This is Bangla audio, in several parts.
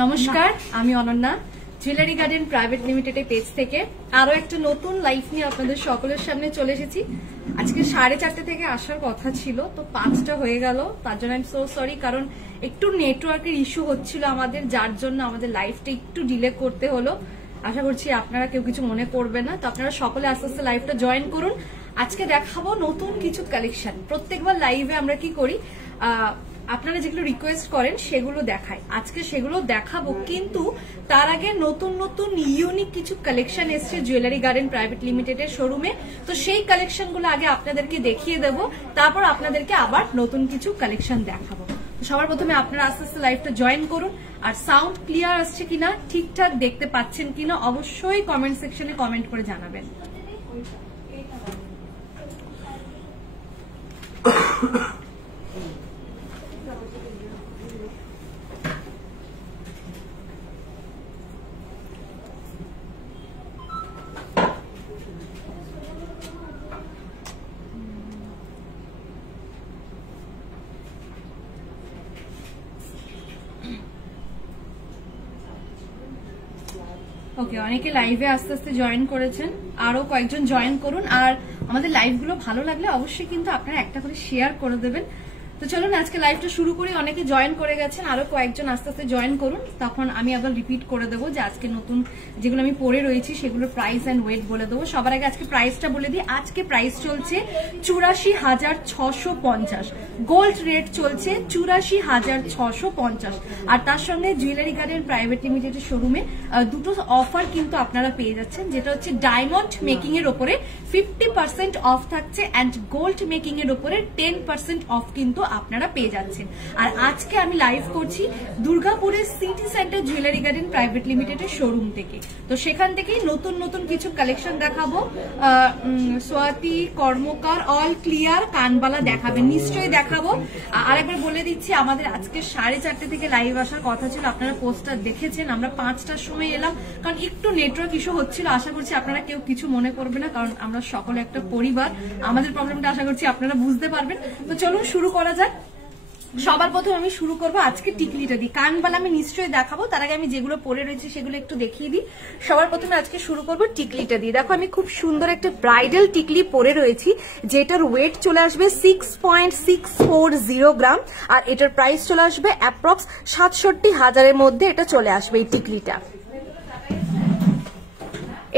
নমস্কার, আমি অনন্যা জুয়েলারি গার্ডেন প্রাইভেট লিমিটেডের পেজ থেকে আরো একটা নতুন লাইফ নিয়ে আপনাদের সকলের সামনে চলে এসেছি। আজকে 4:30 থেকে আসার কথা ছিল, তো 5টা হয়ে গেল। তার জন্য আই এম সো সরি, কারণ একটু নেটওয়ার্কের ইস্যু হচ্ছিল আমাদের, যার জন্য আমাদের লাইফটা একটু ডিলে করতে হলো। আশা করছি আপনারা কেউ কিছু মনে করবেন না। তো আপনারা সকলে আস্তে আস্তে লাইভটা জয়েন করুন। আজকে দেখাবো নতুন কিছু কালেকশন। প্রত্যেকবার লাইভে আমরা কি করি, আপনারা যেগুলো রিকোয়েস্ট করেন সেগুলো দেখাই। আজকে সেগুলো দেখাবো, কিন্তু তার আগে নতুন নতুন ইউনিক কিছু কালেকশন এসছে জুয়েলারি গার্ডেন প্রাইভেট লিমিটেডের শোরুমে। তো সেই কালেকশনগুলো আগে আপনাদেরকে দেখিয়ে দেব, তারপর আপনাদেরকে আবার নতুন কিছু কালেকশন দেখাবো। সবার প্রথমে আপনারা আস্তে আস্তে লাইভটা জয়েন করুন। আর সাউন্ড ক্লিয়ার আসছে কিনা, ঠিকঠাক দেখতে পাচ্ছেন কিনা, অবশ্যই কমেন্ট সেকশনে কমেন্ট করে জানাবেন। ওকে, অনেকে লাইভে আস্তে আস্তে জয়েন করেছেন, আরো কয়েকজন জয়েন করুন। আর আমাদের লাইভগুলো ভালো লাগলে অবশ্যই কিন্তু আপনারা একটা করে শেয়ার করে দেবেন। তো চলুন আজকে লাইভটা শুরু করি। অনেকে জয়েন করে গেছেন, আরো কয়েকজন আস্তে আস্তে জয়েন করুন, তখন আমি আবার রিপিট করে দেবো যে আজকে নতুন যেগুলো আমি পরে রয়েছি সেগুলোর প্রাইস এন্ড ওয়েট বলে দেবো। সবার আগে আজকে প্রাইসটা বলে দিই। আজকে প্রাইস চলছে 84,650, গোল্ড রেট চলছে 84,650। আর তার সঙ্গে জুয়েলারি গার্ডেন প্রাইভেট লিমিটেডের শোরুমে দুটো অফার কিন্তু আপনারা পেয়ে যাচ্ছেন, যেটা হচ্ছে ডায়মন্ড মেকিং এর উপরে 50% অফ থাকছে অ্যান্ড গোল্ড মেকিং এর উপরে 10% অফ কিন্তু আপনারা পেয়ে যাচ্ছেন। আর আজকে আমি লাইভ করছি দুর্গাপুরের city centre jewellery garden private লিমিটেডের শোরুম থেকে। তো সেখান থেকেই নতুন নতুন কিছু কালেকশন দেখাবো। সোয়াতি, কর্মকার, অল ক্লিয়ার, কানবালা দেখাবেন, নিশ্চয়ই দেখাবো। আরেকবার বলে দিচ্ছি, আমাদের আজকে 4:30 থেকে লাইভ আসার কথা ছিল। আপনারা পোস্টার দেখেছেন, আমরা 5টার সময় এলাম, কারণ একটু নেটওয়ার্ক ইস্যু হচ্ছিল। আশা করছি আপনারা কেউ কিছু মনে করবে না, কারণ আমরা সকলে একটা পরিবার। আমাদের প্রবলেমটা আশা করছি আপনারা বুঝতে পারবেন। তো চলুন শুরু করা যাক। সবার প্রথমে আমি শুরু করবো আজকে টিকলিটা দিই। কানবালা আমি নিশ্চয়ই দেখাবো, তার আগে আমি যেগুলো পরে রয়েছে সেগুলো একটু দেখিয়ে দিই। সবার প্রথমে আজকে শুরু করবো টিকলিটা দিয়ে। দেখো আমি খুব সুন্দর একটা ব্রাইডাল টিকলি পরে রয়েছি, যেটার ওয়েট চলে আসবে 6.640 গ্রাম। আর এটার প্রাইস চলে আসবে অ্যাপ্রক্স 67,000-এর মধ্যে এটা চলে আসবে এই টিকলিটা।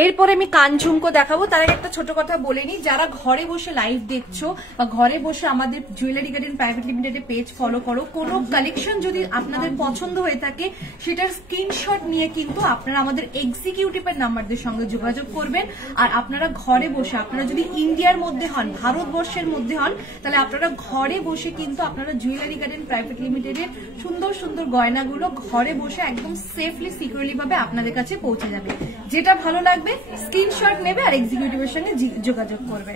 এরপরে আমি কান ঝুমকো দেখাবো। তার আগে একটা ছোট কথা বলে নিই, যারা ঘরে বসে লাইভ দেখছো বা ঘরে বসে আমাদের জুয়েলারি গার্ডেন প্রাইভেট লিমিটেডের পেজ ফলো করো, কোনো কালেকশন যদি আপনাদের পছন্দ হয়ে থাকে সেটার স্ক্রিনশট নিয়ে কিন্তু আপনারা আমাদের এক্সিকিউটিভের নাম্বারদের সঙ্গে যোগাযোগ করবেন। আর আপনারা ঘরে বসে, আপনারা যদি ইন্ডিয়ার মধ্যে হন, ভারতবর্ষের মধ্যে হন, তাহলে আপনারা ঘরে বসে কিন্তু আপনারা জুয়েলারি গার্ডেন প্রাইভেট লিমিটেডের সুন্দর সুন্দর গয়নাগুলো ঘরে বসে একদম সেফলি সিকিউরলি ভাবে আপনাদের কাছে পৌঁছে যাবে। যেটা ভালো লাগবে স্ক্রিনশট নেবে আর এক্সিকিউটিভের সঙ্গে যোগাযোগ করবে।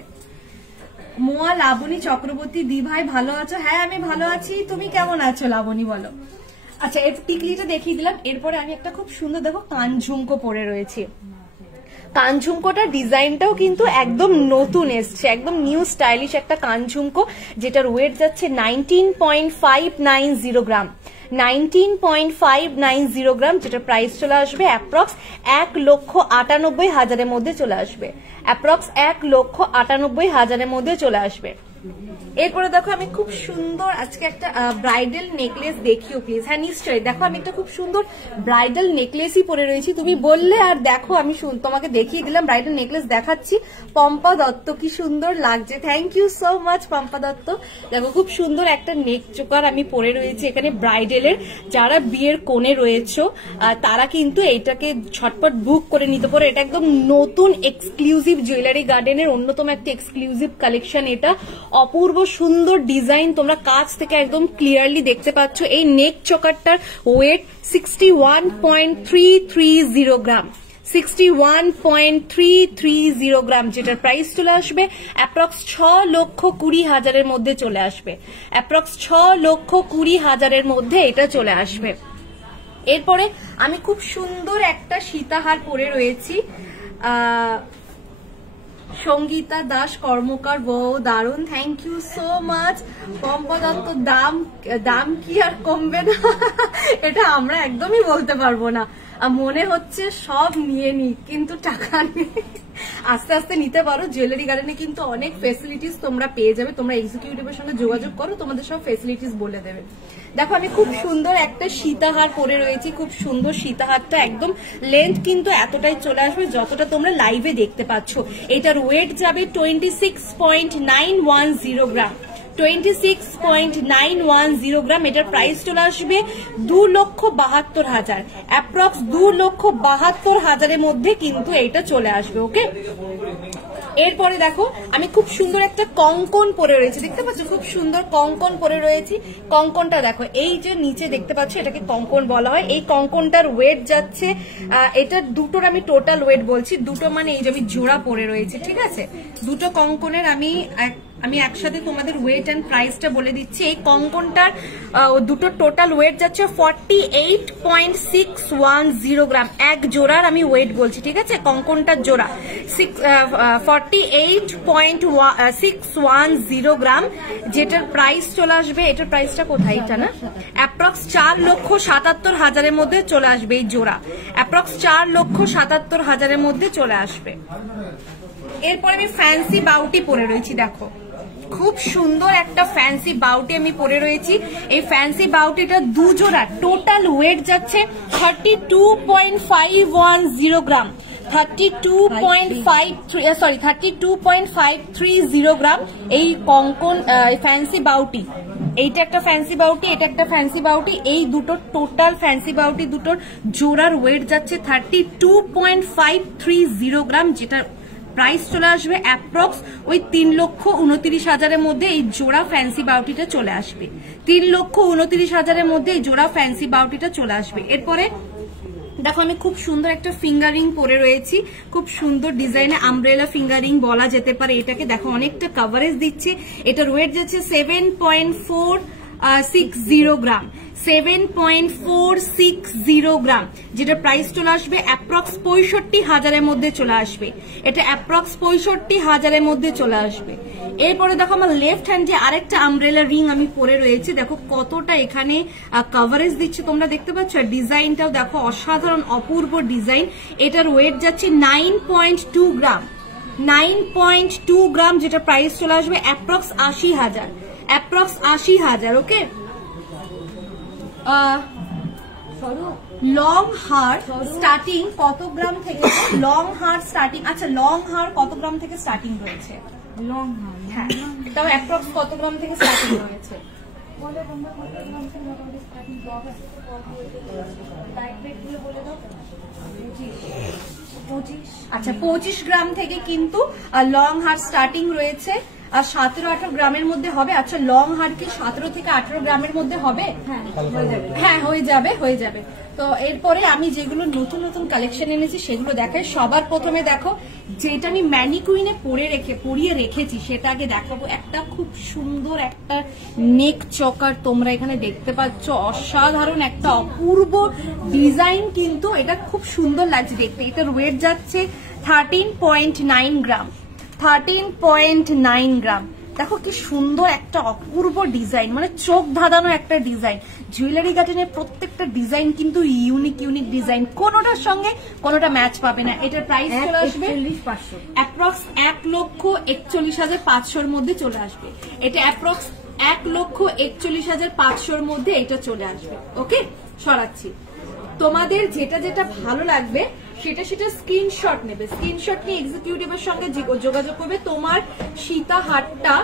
মোয়া লাবণী চক্রবর্তী, দি ভাই ভালো আছো? হ্যাঁ আমি ভালো আছি, তুমি কেমন আছো লাবণী বলো। আচ্ছা, এর টিকলিটা দেখিয়ে দিলাম। এরপরে আমি একটা খুব সুন্দর দেখো কান ঝুমকো পরে রয়েছে। কান ঝুমকোটার ডিজাইনটাও কিন্তু একদম নতুন এসছে, একদম নিউ স্টাইলিশ একটা কান ঝুমকো, যেটার ওয়েট যাচ্ছে 19.590 গ্রাম। 19.590 গ্রাম, যেটা প্রাইস চলে আসবে অ্যাপ্রক্স 1,98,000-এর মধ্যে চলে আসবে। অ্যাপ্রক্স 1,98,000-এর মধ্যে চলে আসবে। এরপরে দেখো আমি খুব সুন্দর আজকে একটা ব্রাইডাল নেকলেস দেখিও প্লিজ। হ্যাঁ নিশ্চয়ই, দেখো আমি একটা খুব সুন্দর ব্রাইডাল নেকলেসই পরে রয়েছি। তুমি বললে আর দেখো আমি তোমাকে দেখিয়ে দিলাম, ব্রাইডাল নেকলেস দেখাচ্ছি। পম্পা দত্ত, কি সুন্দর লাগছে, thank you so much Pompa Dutta. দেখো খুব সুন্দর একটা নেক চোকার আমি পরে রয়েছি এখানে ব্রাইডালের। যারা বিয়ের কোণে রয়েছে তারা কিন্তু এইটাকে ঝটপট বুক করে নিতে পারো। এটা একদম নতুন এক্সক্লুসিভ জুয়েলারি গার্ডেনের অন্যতম একটা এক্সক্লুসিভ কালেকশন। এটা অপূর্ব সুন্দর ডিজাইন, তোমরা কাছ থেকে একদম ক্লিয়ারলি দেখতে পাচ্ছ। এই নেক চোকারটার ওয়েট 61.330 গ্রাম। 61.330 গ্রাম, যেটার প্রাইস চলে আসবে অ্যাপ্রক্স 6,20,000-এর মধ্যে চলে আসবে। অ্যাপ্রক্স 6,20,000-এর মধ্যে এটা চলে আসবে। এরপরে আমি খুব সুন্দর একটা সীতাহার পরে রয়েছি। সঙ্গীতা দাস কর্মকার, বউ দারুন, thank you so much. Pompa Dutta, দাম কি আর কমবে না? এটা আমরা একদমই বলতে পারবো না, মনে হচ্ছে সব নিয়ে নি কিন্তু টাকা নেই। আস্তে আস্তে নিতে পারো, জুয়েলারি গার্ডেনে কিন্তু অনেক ফেসিলিটিস তোমরা পেয়ে যাবে। তোমরা এক্সিকিউটিভের সঙ্গে যোগাযোগ করো, তোমাদের সব ফেসিলিটিস বলে দেবে। দেখো আমি খুব সুন্দর একটা সীতাহার পরে রয়েছি, খুব সুন্দর সীতাহারটা, একদম লেন্থ কিন্তু এতটাই চলে আসবে যতটা তোমরা লাইভে দেখতে পাচ্ছ। এটার ওয়েট যাবে 26.910 গ্রাম, 26.910 গ্রাম। এটার প্রাইস চলে আসবে 2,72,000, অ্যাপ্রক্স 2,72,000 মধ্যে কিন্তু এইটা চলে আসবে। ওকে, এরপরে দেখো আমি খুব সুন্দর একটা কঙ্কন পরে রয়েছে, দেখতে পাচ্ছ খুব সুন্দর কঙ্কন পরে রয়েছি। কঙ্কনটা দেখো, এই যে নিচে দেখতে পাচ্ছ এটাকে কঙ্কন বলা হয়। এই কঙ্কনটার ওয়েট যাচ্ছে, এটা দুটোর আমি টোটাল ওয়েট বলছি, দুটো মানে এই যে আমি জোড়া পরে রয়েছে, ঠিক আছে। দুটো কঙ্কনের আমি একসাথে তোমাদের ওয়েট এন্ড প্রাইসটা বলে দিচ্ছি। এই কঙ্কনটার দুটো টোটাল ওয়েট যাচ্ছে 48.610 গ্রাম, এক জোড়ার আমি ওয়েট বলছি, ঠিক আছে। কঙ্কনটার জোড়া 48.610 গ্রাম, যেটার প্রাইস চলে আসবে, এটার প্রাইসটা কোথায়, এটা না, অ্যাপ্রক্স 4,77,000 মধ্যে চলে আসবে এই জোড়া, অ্যাপ্রক্স 4,77,000 মধ্যে চলে আসবে। এরপর আমি ফ্যান্সি বাউটি পরে রয়েছি, দেখো খুব সুন্দর একটা ফ্যান্সি বাউটি আমি পরে রয়েছি। এই ফ্যান্সি বাউটিটা দুজোড়া, টোটাল ওয়েট যাচ্ছে 32.510 গ্রাম, 32.530 গ্রাম। এই কঙ্কন ফ্যান্সি বাউটি, এইটা একটা ফ্যান্সি বাউটি, এটা একটা ফ্যান্সি বাউটি, এই দুটো টোটাল ফ্যান্সি বাউটি দুটোর জোড়ার ওয়েট যাচ্ছে 32.530 গ্রাম, যেটা প্রাইস চলে আসবে অ্যাপ্রক্স ওই 3,29,000 মধ্যে এই জোড়া ফ্যান্সি বাউটিটা চলে আসবে। 3,29,000 মধ্যে এই জোড়া ফ্যান্সি বাউটিটা চলে আসবে। এরপরে দেখো আমি খুব সুন্দর একটা ফিঙ্গারিং পরে রয়েছি, খুব সুন্দর ডিজাইনে, আমব্রেলা ফিঙ্গারিং বলা যেতে পারে এটাকে। দেখো অনেকটা কভারেজ দিচ্ছে, এটার ওয়েট যাচ্ছে 7.460 গ্রাম, 7.460 গ্রাম, যেটা প্রাইস চলে আসবে অ্যাপ্রক্স 65,000 মধ্যে চলে আসবে। এটা অ্যাপ্রক্স 65,000 মধ্যে চলে আসবে। এরপরে দেখো আমার লেফট হ্যান্ডে আরেকটা আমব্রেলা রিং আমি পরে রয়েছে, দেখো কতটা এখানে কভারেজ দিচ্ছে তোমরা দেখতে পাচ্ছ। ডিজাইনটাও দেখো অসাধারণ অপূর্ব ডিজাইন। এটার ওয়েট যাচ্ছে 9.2 গ্রাম, 9.2 গ্রাম, যেটা প্রাইস চলে আসবে অ্যাপ্রক্স 80,000, অ্যাপ্রক্স 80,000। ওকে, লং হার স্টার্টিং কত গ্রাম থেকে, লং হার স্টার্টিং, আচ্ছা লং হার কত গ্রাম থেকে স্টার্টিং রয়েছে, লং হার, হ্যাঁ তাও অ্যাপ্রক্স কত গ্রাম থেকে স্টার্টিং রয়েছে? আচ্ছা 25 গ্রাম থেকে কিন্তু লং হার স্টার্টিং রয়েছে, আর 17-18 গ্রামের মধ্যে হবে। আচ্ছা লং হার কি 17 থেকে 18 গ্রামের মধ্যে হবে? হ্যাঁ হয়ে যাবে। তো এরপরে আমি যেগুলো নতুন নতুন কালেকশন এনেছি সেগুলো দেখাই। সবার প্রথমে দেখো যেটা আমি ম্যানিকুইনে পরিয়ে রেখেছি সেটা আগে দেখাবো। একটা খুব সুন্দর একটা নেক চকার তোমরা এখানে দেখতে পাচ্ছ, অসাধারণ একটা অপূর্ব ডিজাইন, কিন্তু এটা খুব সুন্দর লাগছে দেখতে। এটার ওয়েট যাচ্ছে 13.9 গ্রাম, 13.9 গ্রাম। দেখো কি সুন্দর একটা অপূর্ব ডিজাইন, মানে চোখ ধাঁধানো একটা ডিজাইন। জুয়েলারি গার্ডেনের প্রত্যেকটা ডিজাইন কিন্তু ইউনিক ডিজাইন, কোনোটার সঙ্গে কোনোটা ম্যাচ পাবে না। এটার প্রাইস চলে আসবে অ্যাপ্রক্স 1,41,500 মধ্যে চলে আসবে। এটা অ্যাপ্রক্স 1,41,500 মধ্যে এটা চলে আসবে। ওকে, সরাচ্ছি। তোমাদের যেটা যেটা ভালো লাগবে সেটা স্ক্রিনশট নেবে, স্ক্রিনশট নিয়ে এক্সিকিউটিভের সঙ্গে যোগাযোগ করবে। তোমার সীতাহারটা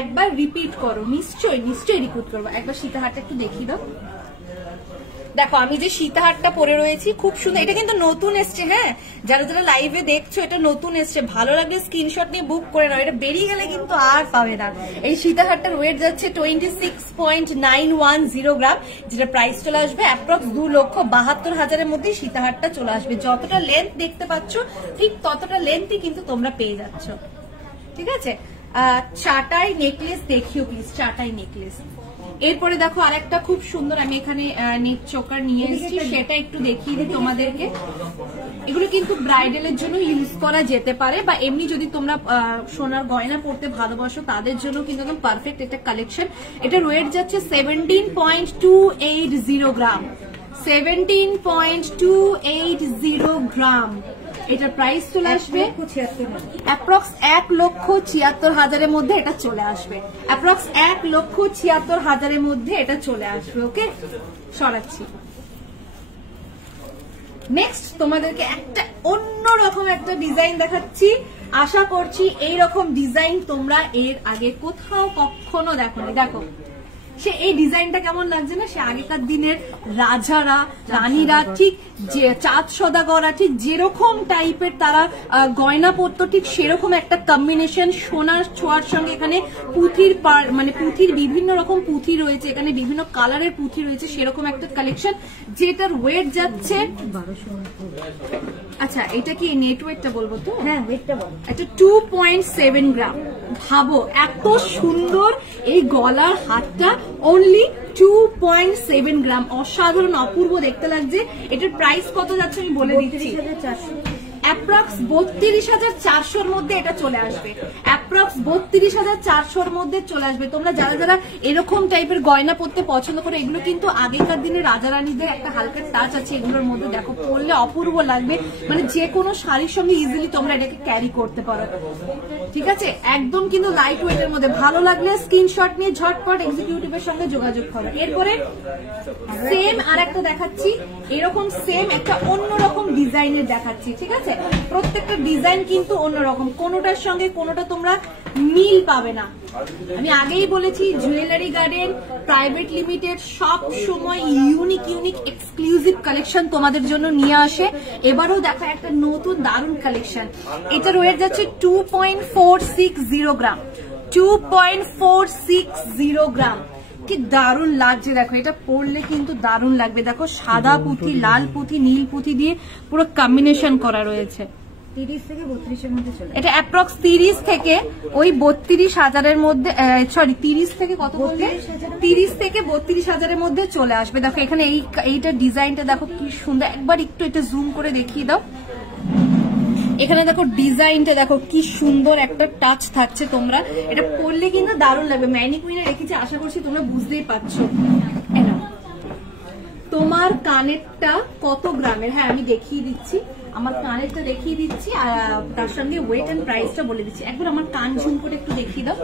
একবার রিপিট করো, নিশ্চয়ই রিপিট করবো। একবার সীতাহারটা একটু দেখিয়ে দাও। দেখো আমি যে সীতাহারটা পরে রয়েছি খুব সুন্দর, এটা কিন্তু নতুন এসছে। হ্যাঁ, যারা যারা লাইভে দেখছো এটা নতুন এসছে, ভালো লাগলে স্ক্রিনশট নিয়ে বুক করে নাও, এটা বেরিয়ে গেলে কিন্তু আর পাবে না। এই সীতাহারটার ওয়েট যাচ্ছে 26.910 গ্রাম, যেটা প্রাইস চলে আসবে অ্যাপ্রক্স 2,72,000 মধ্যে সীতাহারটা চলে আসবে। যতটা লেন্থ দেখতে পাচ্ছ ঠিক ততটা লেন্থই কিন্তু তোমরা পেয়ে যাচ্ছ, ঠিক আছে। চাটাই নেকলেস দেখিও প্লিজ, চাটাই নেকলেস। এরপরে দেখো আরেকটা খুব সুন্দর, আমি এখানে নেক চোকার নিয়ে এসেছি, সেটা একটু দেখিয়ে দিই তোমাদেরকে। এগুলো কিন্তু ব্রাইডালের জন্য ইউজ করা যেতে পারে, বা এমনি যদি তোমরা সোনার গয়না পড়তে ভালোবাসো তাদের জন্য কিন্তু একদম পারফেক্ট একটা কালেকশন। এটা ওয়েট যাচ্ছে 17.280 গ্রাম, 17.280 গ্রাম। এটার প্রাইস চলে আসবে অ্যাপ্রক্স 1,76,000 মধ্যে এটা চলে আসবে, অ্যাপ্রক্স 1,76,000 মধ্যে এটা চলে আসবে। ওকে, সরাচ্ছি। নেক্সট তোমাদেরকে একটা অন্যরকম একটা ডিজাইন দেখাচ্ছি। আশা করছি এইরকম ডিজাইন তোমরা এর আগে কোথাও কখনো দেখোনি। দেখো সে এই ডিজাইনটা কেমন লাগছে না, সে আগেকার দিনের রাজারা রানীরা ঠিক যে চাঁদ সদাগরা ঠিক যেরকম টাইপের তারা গয়না পরতো, ঠিক সেরকম একটা কম্বিনেশন সোনার ছোঁয়ার সঙ্গে এখানে পুঁথির মানে পুঁথির বিভিন্ন রকম পুঁথি রয়েছে, এখানে বিভিন্ন কালারের পুঁথি রয়েছে, সেরকম একটা কালেকশন যেটার ওয়েট যাচ্ছে 1200। আচ্ছা এটা কি নেট ওয়েটটা বলবো তো? হ্যাঁ ওয়েটটা বলো। এটা 2.7 গ্রাম। ভাবো এত সুন্দর এই গলার হাতটা, অনলি 2.7 গ্রাম, অসাধারণ অপূর্ব দেখতে লাগছে। এটার প্রাইস কত যাচ্ছে আমি বলে দিচ্ছি, অ্যাপ্রক্স 32,400 মধ্যে এটা চলে আসবে, অ্যাপ্রক্স 32,400 মধ্যে চলে আসবে। তোমরা যারা যারা এরকম টাইপের গয়না পরতে পছন্দ করো, এগুলো কিন্তু আগেকার দিনে রাজা রানীদের একটা হালকা টাচ আছে এগুলোর মধ্যে। দেখো পরলে অপূর্ব লাগবে, মানে যে কোনো শাড়ির সঙ্গে ইজিলি তোমরা এটাকে ক্যারি করতে পারো। ঠিক আছে, একদম কিন্তু লাইট ওয়েটের মধ্যে। ভালো লাগলে স্ক্রিনশট নিয়ে ঝটপট এক্সিকিউটিভের সঙ্গে যোগাযোগ করো। এরপরে সেম আর একটা দেখাচ্ছি, এরকম সেম একটা অন্যরকম ডিজাইনের দেখাচ্ছি। ঠিক আছে, প্রত্যেকটা ডিজাইন কিন্তু অন্যরকম, কোনোটার সঙ্গে কোনোটা তোমরা মিল পাবে না। আমি আগেই বলেছি জুয়েলারি গার্ডেন প্রাইভেট লিমিটেড সব সময় ইউনিক ইউনিক এক্সক্লুসিভ কালেকশন তোমাদের জন্য নিয়ে আসে। এবারও দেখা একটা নতুন দারুণ কালেকশন। এটার ওয়েট যাচ্ছে 2.460 গ্রাম, 2.460 গ্রাম। কি দারুণ লাগছে দেখো, এটা পরলে কিন্তু দারুণ লাগবে। দেখো সাদা পুঁথি, লাল পুঁথি, নীল পুঁথি দিয়ে পুরো কম্বিনেশন করা রয়েছে। 30 থেকে 32 এর মধ্যে চলে, এটা অ্যাপ্রক্স 30 থেকে ওই 32,000 মধ্যে, সরি 30 থেকে কত বললে, 30 থেকে 32,000 মধ্যে চলে আসবে। দেখো এখানে এইটা ডিজাইনটা দেখো কি সুন্দর, একবার একটু এটা জুম করে দেখিয়ে দাও। এখানে দেখো ডিজাইনটা দেখো কি সুন্দর একটা টাচ থাকছে, তোমরা এটা পরলে কিন্তু দারুণ লাগবে। ম্যানিকুইনে রেখেছি, আশা করছি তোমরা বুঝতেই পারছো। তোমার কানেরটা কত গ্রামের, হ্যাঁ আমি দেখিয়ে দিচ্ছি, আমার কানেরটা দেখিয়ে দিচ্ছি আর তার সঙ্গে ওয়েট এন্ড প্রাইসটা বলে দিচ্ছি। একবার আমার কান ঝুমকোটা একটু দেখিয়ে দাও।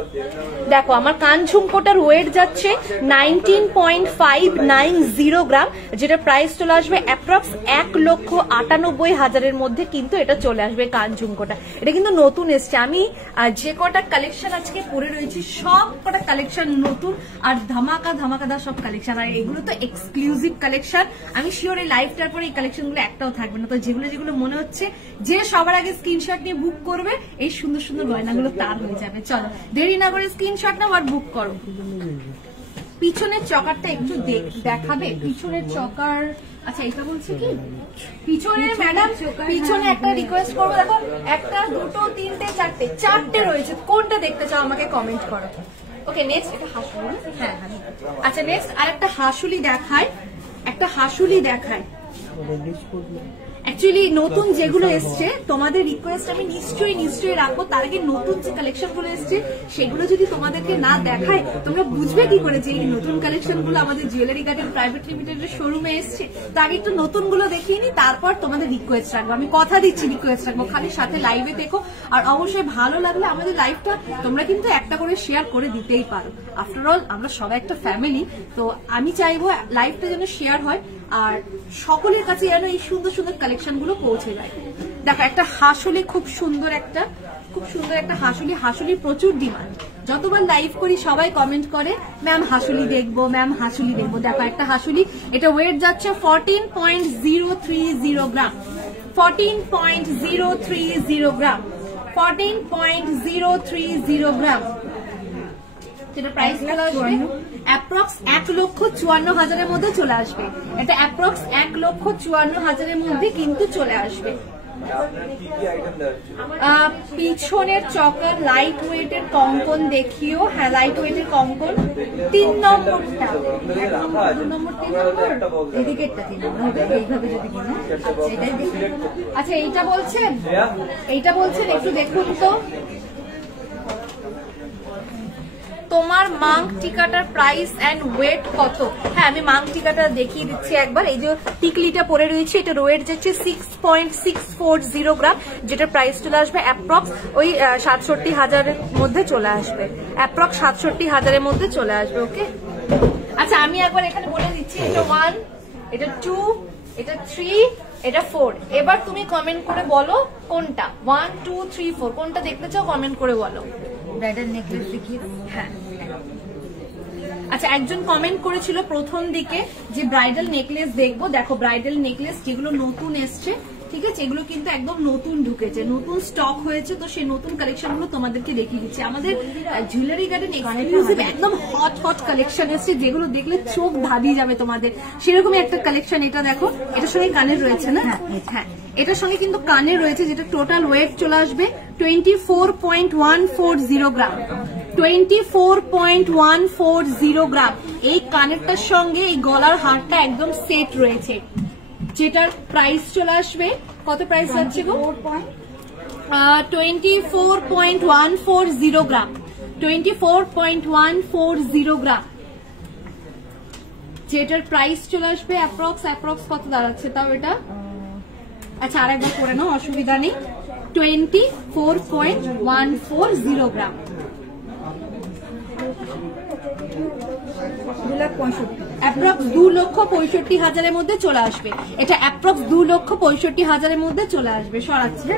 দেখো আমার কান ঝুমকোটার ওয়েট যাচ্ছে 19.590 গ্রাম, যেটা প্রাইস চলে আসবে অ্যাপ্রক্স 1,98,000 মধ্যে কিন্তু এটা চলে আসবে কান ঝুমকোটা। এটা কিন্তু নতুন এসছে, আমি যে কটা কালেকশন আজকে পরে রয়েছি সব কটা কালেকশন নতুন আর ধামাকাদার সব কালেকশন, আর এগুলো তো এক্সক্লুসিভ কালেকশন। আমি শিওর এই লাইভটার পরে এই কালেকশন গুলো একটাও থাকবে না। তো যেগুলো মনে হচ্ছে যে সবার আগে স্ক্রিনশট নিয়ে বুক করবে, এই সুন্দর সুন্দর গয়নাগুলো তার হয়ে যাবে। চলো দেরি না করে স্ক্রিনশট নাও আর বুক করো। পিছনের চকারটা একটু দেখাবে, পিছনের চকার। আচ্ছা এটা বলছি কি পিছনের ম্যাডাম, পিছনে একটা রিকোয়েস্ট করবো, দেখো একটা দুটো তিনটে চারটে রয়েছে, কোনটা দেখতে চাও আমাকে কমেন্ট করো। ওকে নেক্সট একটা হাসুলি, হ্যাঁ আচ্ছা নেক্সট আর একটা হাসুলি দেখায়, একটা হাসুলি দেখায়। অ্যাকচুয়ালি নতুন যেগুলো এসছে তোমাদের রিকোয়েস্ট আমি নিশ্চয়ই রাখবো। তার আগে নতুন যে কালেকশন গুলো এসছে সেগুলো যদি তোমাদেরকে না দেখায় তোমরা বুঝবে কি করে যে এই নতুন কালেকশন গুলো আমাদের জুয়েলারি গার্ডেন প্রাইভেট লিমিটেডের শোরুমে এসছে। তার আগে একটু নতুন গুলো দেখিয়ে নি, তারপর তোমাদের রিকোয়েস্ট রাখবো। আমি কথা দিচ্ছি রিকোয়েস্ট রাখবো, খালি সাথে লাইভে দেখো। আর অবশ্যই ভালো লাগলে আমাদের লাইভটা তোমরা কিন্তু একটা করে শেয়ার করে দিতেই পারো। আফটার অল আমরা সবাই একটা ফ্যামিলি, তো আমি চাইবো লাইভটা যেন শেয়ার হয় আর সকলের কাছে যেন এই সুন্দর সুন্দর কালেকশন গুলো পৌঁছে যায়। দেখো একটা হাসুলি, খুব সুন্দর একটা হাসুলি প্রচুর ডিমান্ড। যতবার লাইভ করি সবাই কমেন্ট করে ম্যাম হাসুলি দেখবো, ম্যাম হাসুলি দেখবো। দেখো একটা হাসুলি, এটা ওয়েট যাচ্ছে 14.030 গ্রাম, 14.030 গ্রাম, 14.030 গ্রাম। যেটা প্রাইস আসবে অ্যাপ্রক্স 1,54,000 মধ্যে চলে আসবে। এটা অ্যাপ্রক্স 1,54,000 মধ্যে কিন্তু চলে আসবে। পিছনের চকার লাইট ওয়েটের কঙ্কন দেখিও। হ্যাঁ, লাইট ওয়েটের কঙ্কন 3 নম্বরটা, 3 নম্বর এদিকেরটা 3 নম্বর এইভাবে যদি কিনো। আচ্ছা এইটা বলছেন, এইটা বলছেন, একটু দেখুন তো। তোমার মাং টিকাটার প্রাইস এন্ড ওয়েট কত? হ্যাঁ, আমি মাং টিকাটা দেখিয়ে দিচ্ছি একবার। এই যে টিকলিটা পরে রয়েছে, এটা ওয়েট যাচ্ছে 6.640 গ্রাম, যেটার প্রাইস চলে আসবে অ্যাপ্রক্স ওই 67,000-এর মধ্যে চলে আসবে, অ্যাপ্রক্স 67,000-এর মধ্যে চলে আসবে। ওকে, আচ্ছা আমি একবার এখানে বলে দিচ্ছি, এটা 1, এটা 2, এটা 3, এটা 4। এবার তুমি কমেন্ট করে বলো কোনটা 1, 2, 3, 4 কোনটা দেখতে চাও, কমেন্ট করে বলো। ব্রাইডাল নেকলেস দেখিয়ে। হ্যাঁ, আচ্ছা একজন কমেন্ট করেছিল প্রথম দিকে যে ব্রাইডাল নেকলেস দেখবো। দেখো ব্রাইডাল নেকলেস যেগুলো নতুন এসছে, ঠিক আছে, এগুলো কিন্তু একদম নতুন ঢুকেছে, নতুন স্টক হয়েছে, তো সেই নতুন কালেকশন গুলো তোমাদেরকে দেখিয়ে দিচ্ছি। আমাদের জুয়েলারি গার্ডেন এক্সক্লুসিভ একদম হট হট কালেকশন এসছে, যেগুলো দেখলে চোখ ধাঁধিয়ে যাবে তোমাদের, সেরকমই একটা কালেকশন। এটা দেখো, এটার সঙ্গে কানের রয়েছে না? হ্যাঁ, এটার সঙ্গে কিন্তু কানের রয়েছে, যেটা টোটাল ওয়েট চলে আসবে 24.140 গ্রাম, 24.140 গ্রাম। এই কানেরটার সঙ্গে এই গলার হারটা একদম সেট রয়েছে, যেটার প্রাইস চলে আসবে কত? প্রাইস যাচ্ছে গো 24.140 গ্রাম, 24.140 গ্রাম, যেটার প্রাইস চলে আসবে অ্যাপ্রক্স কত দাঁড়াচ্ছে তাও এটা? আচ্ছা আরেকবার করে নাও, অসুবিধা নেই। 24.140 গ্রাম, 2,65,000-এর মধ্যে চলে আসবে। এটা অ্যাপ্রক্স 2,65,000-এর মধ্যে চলে আসবে। সরাচ্ছে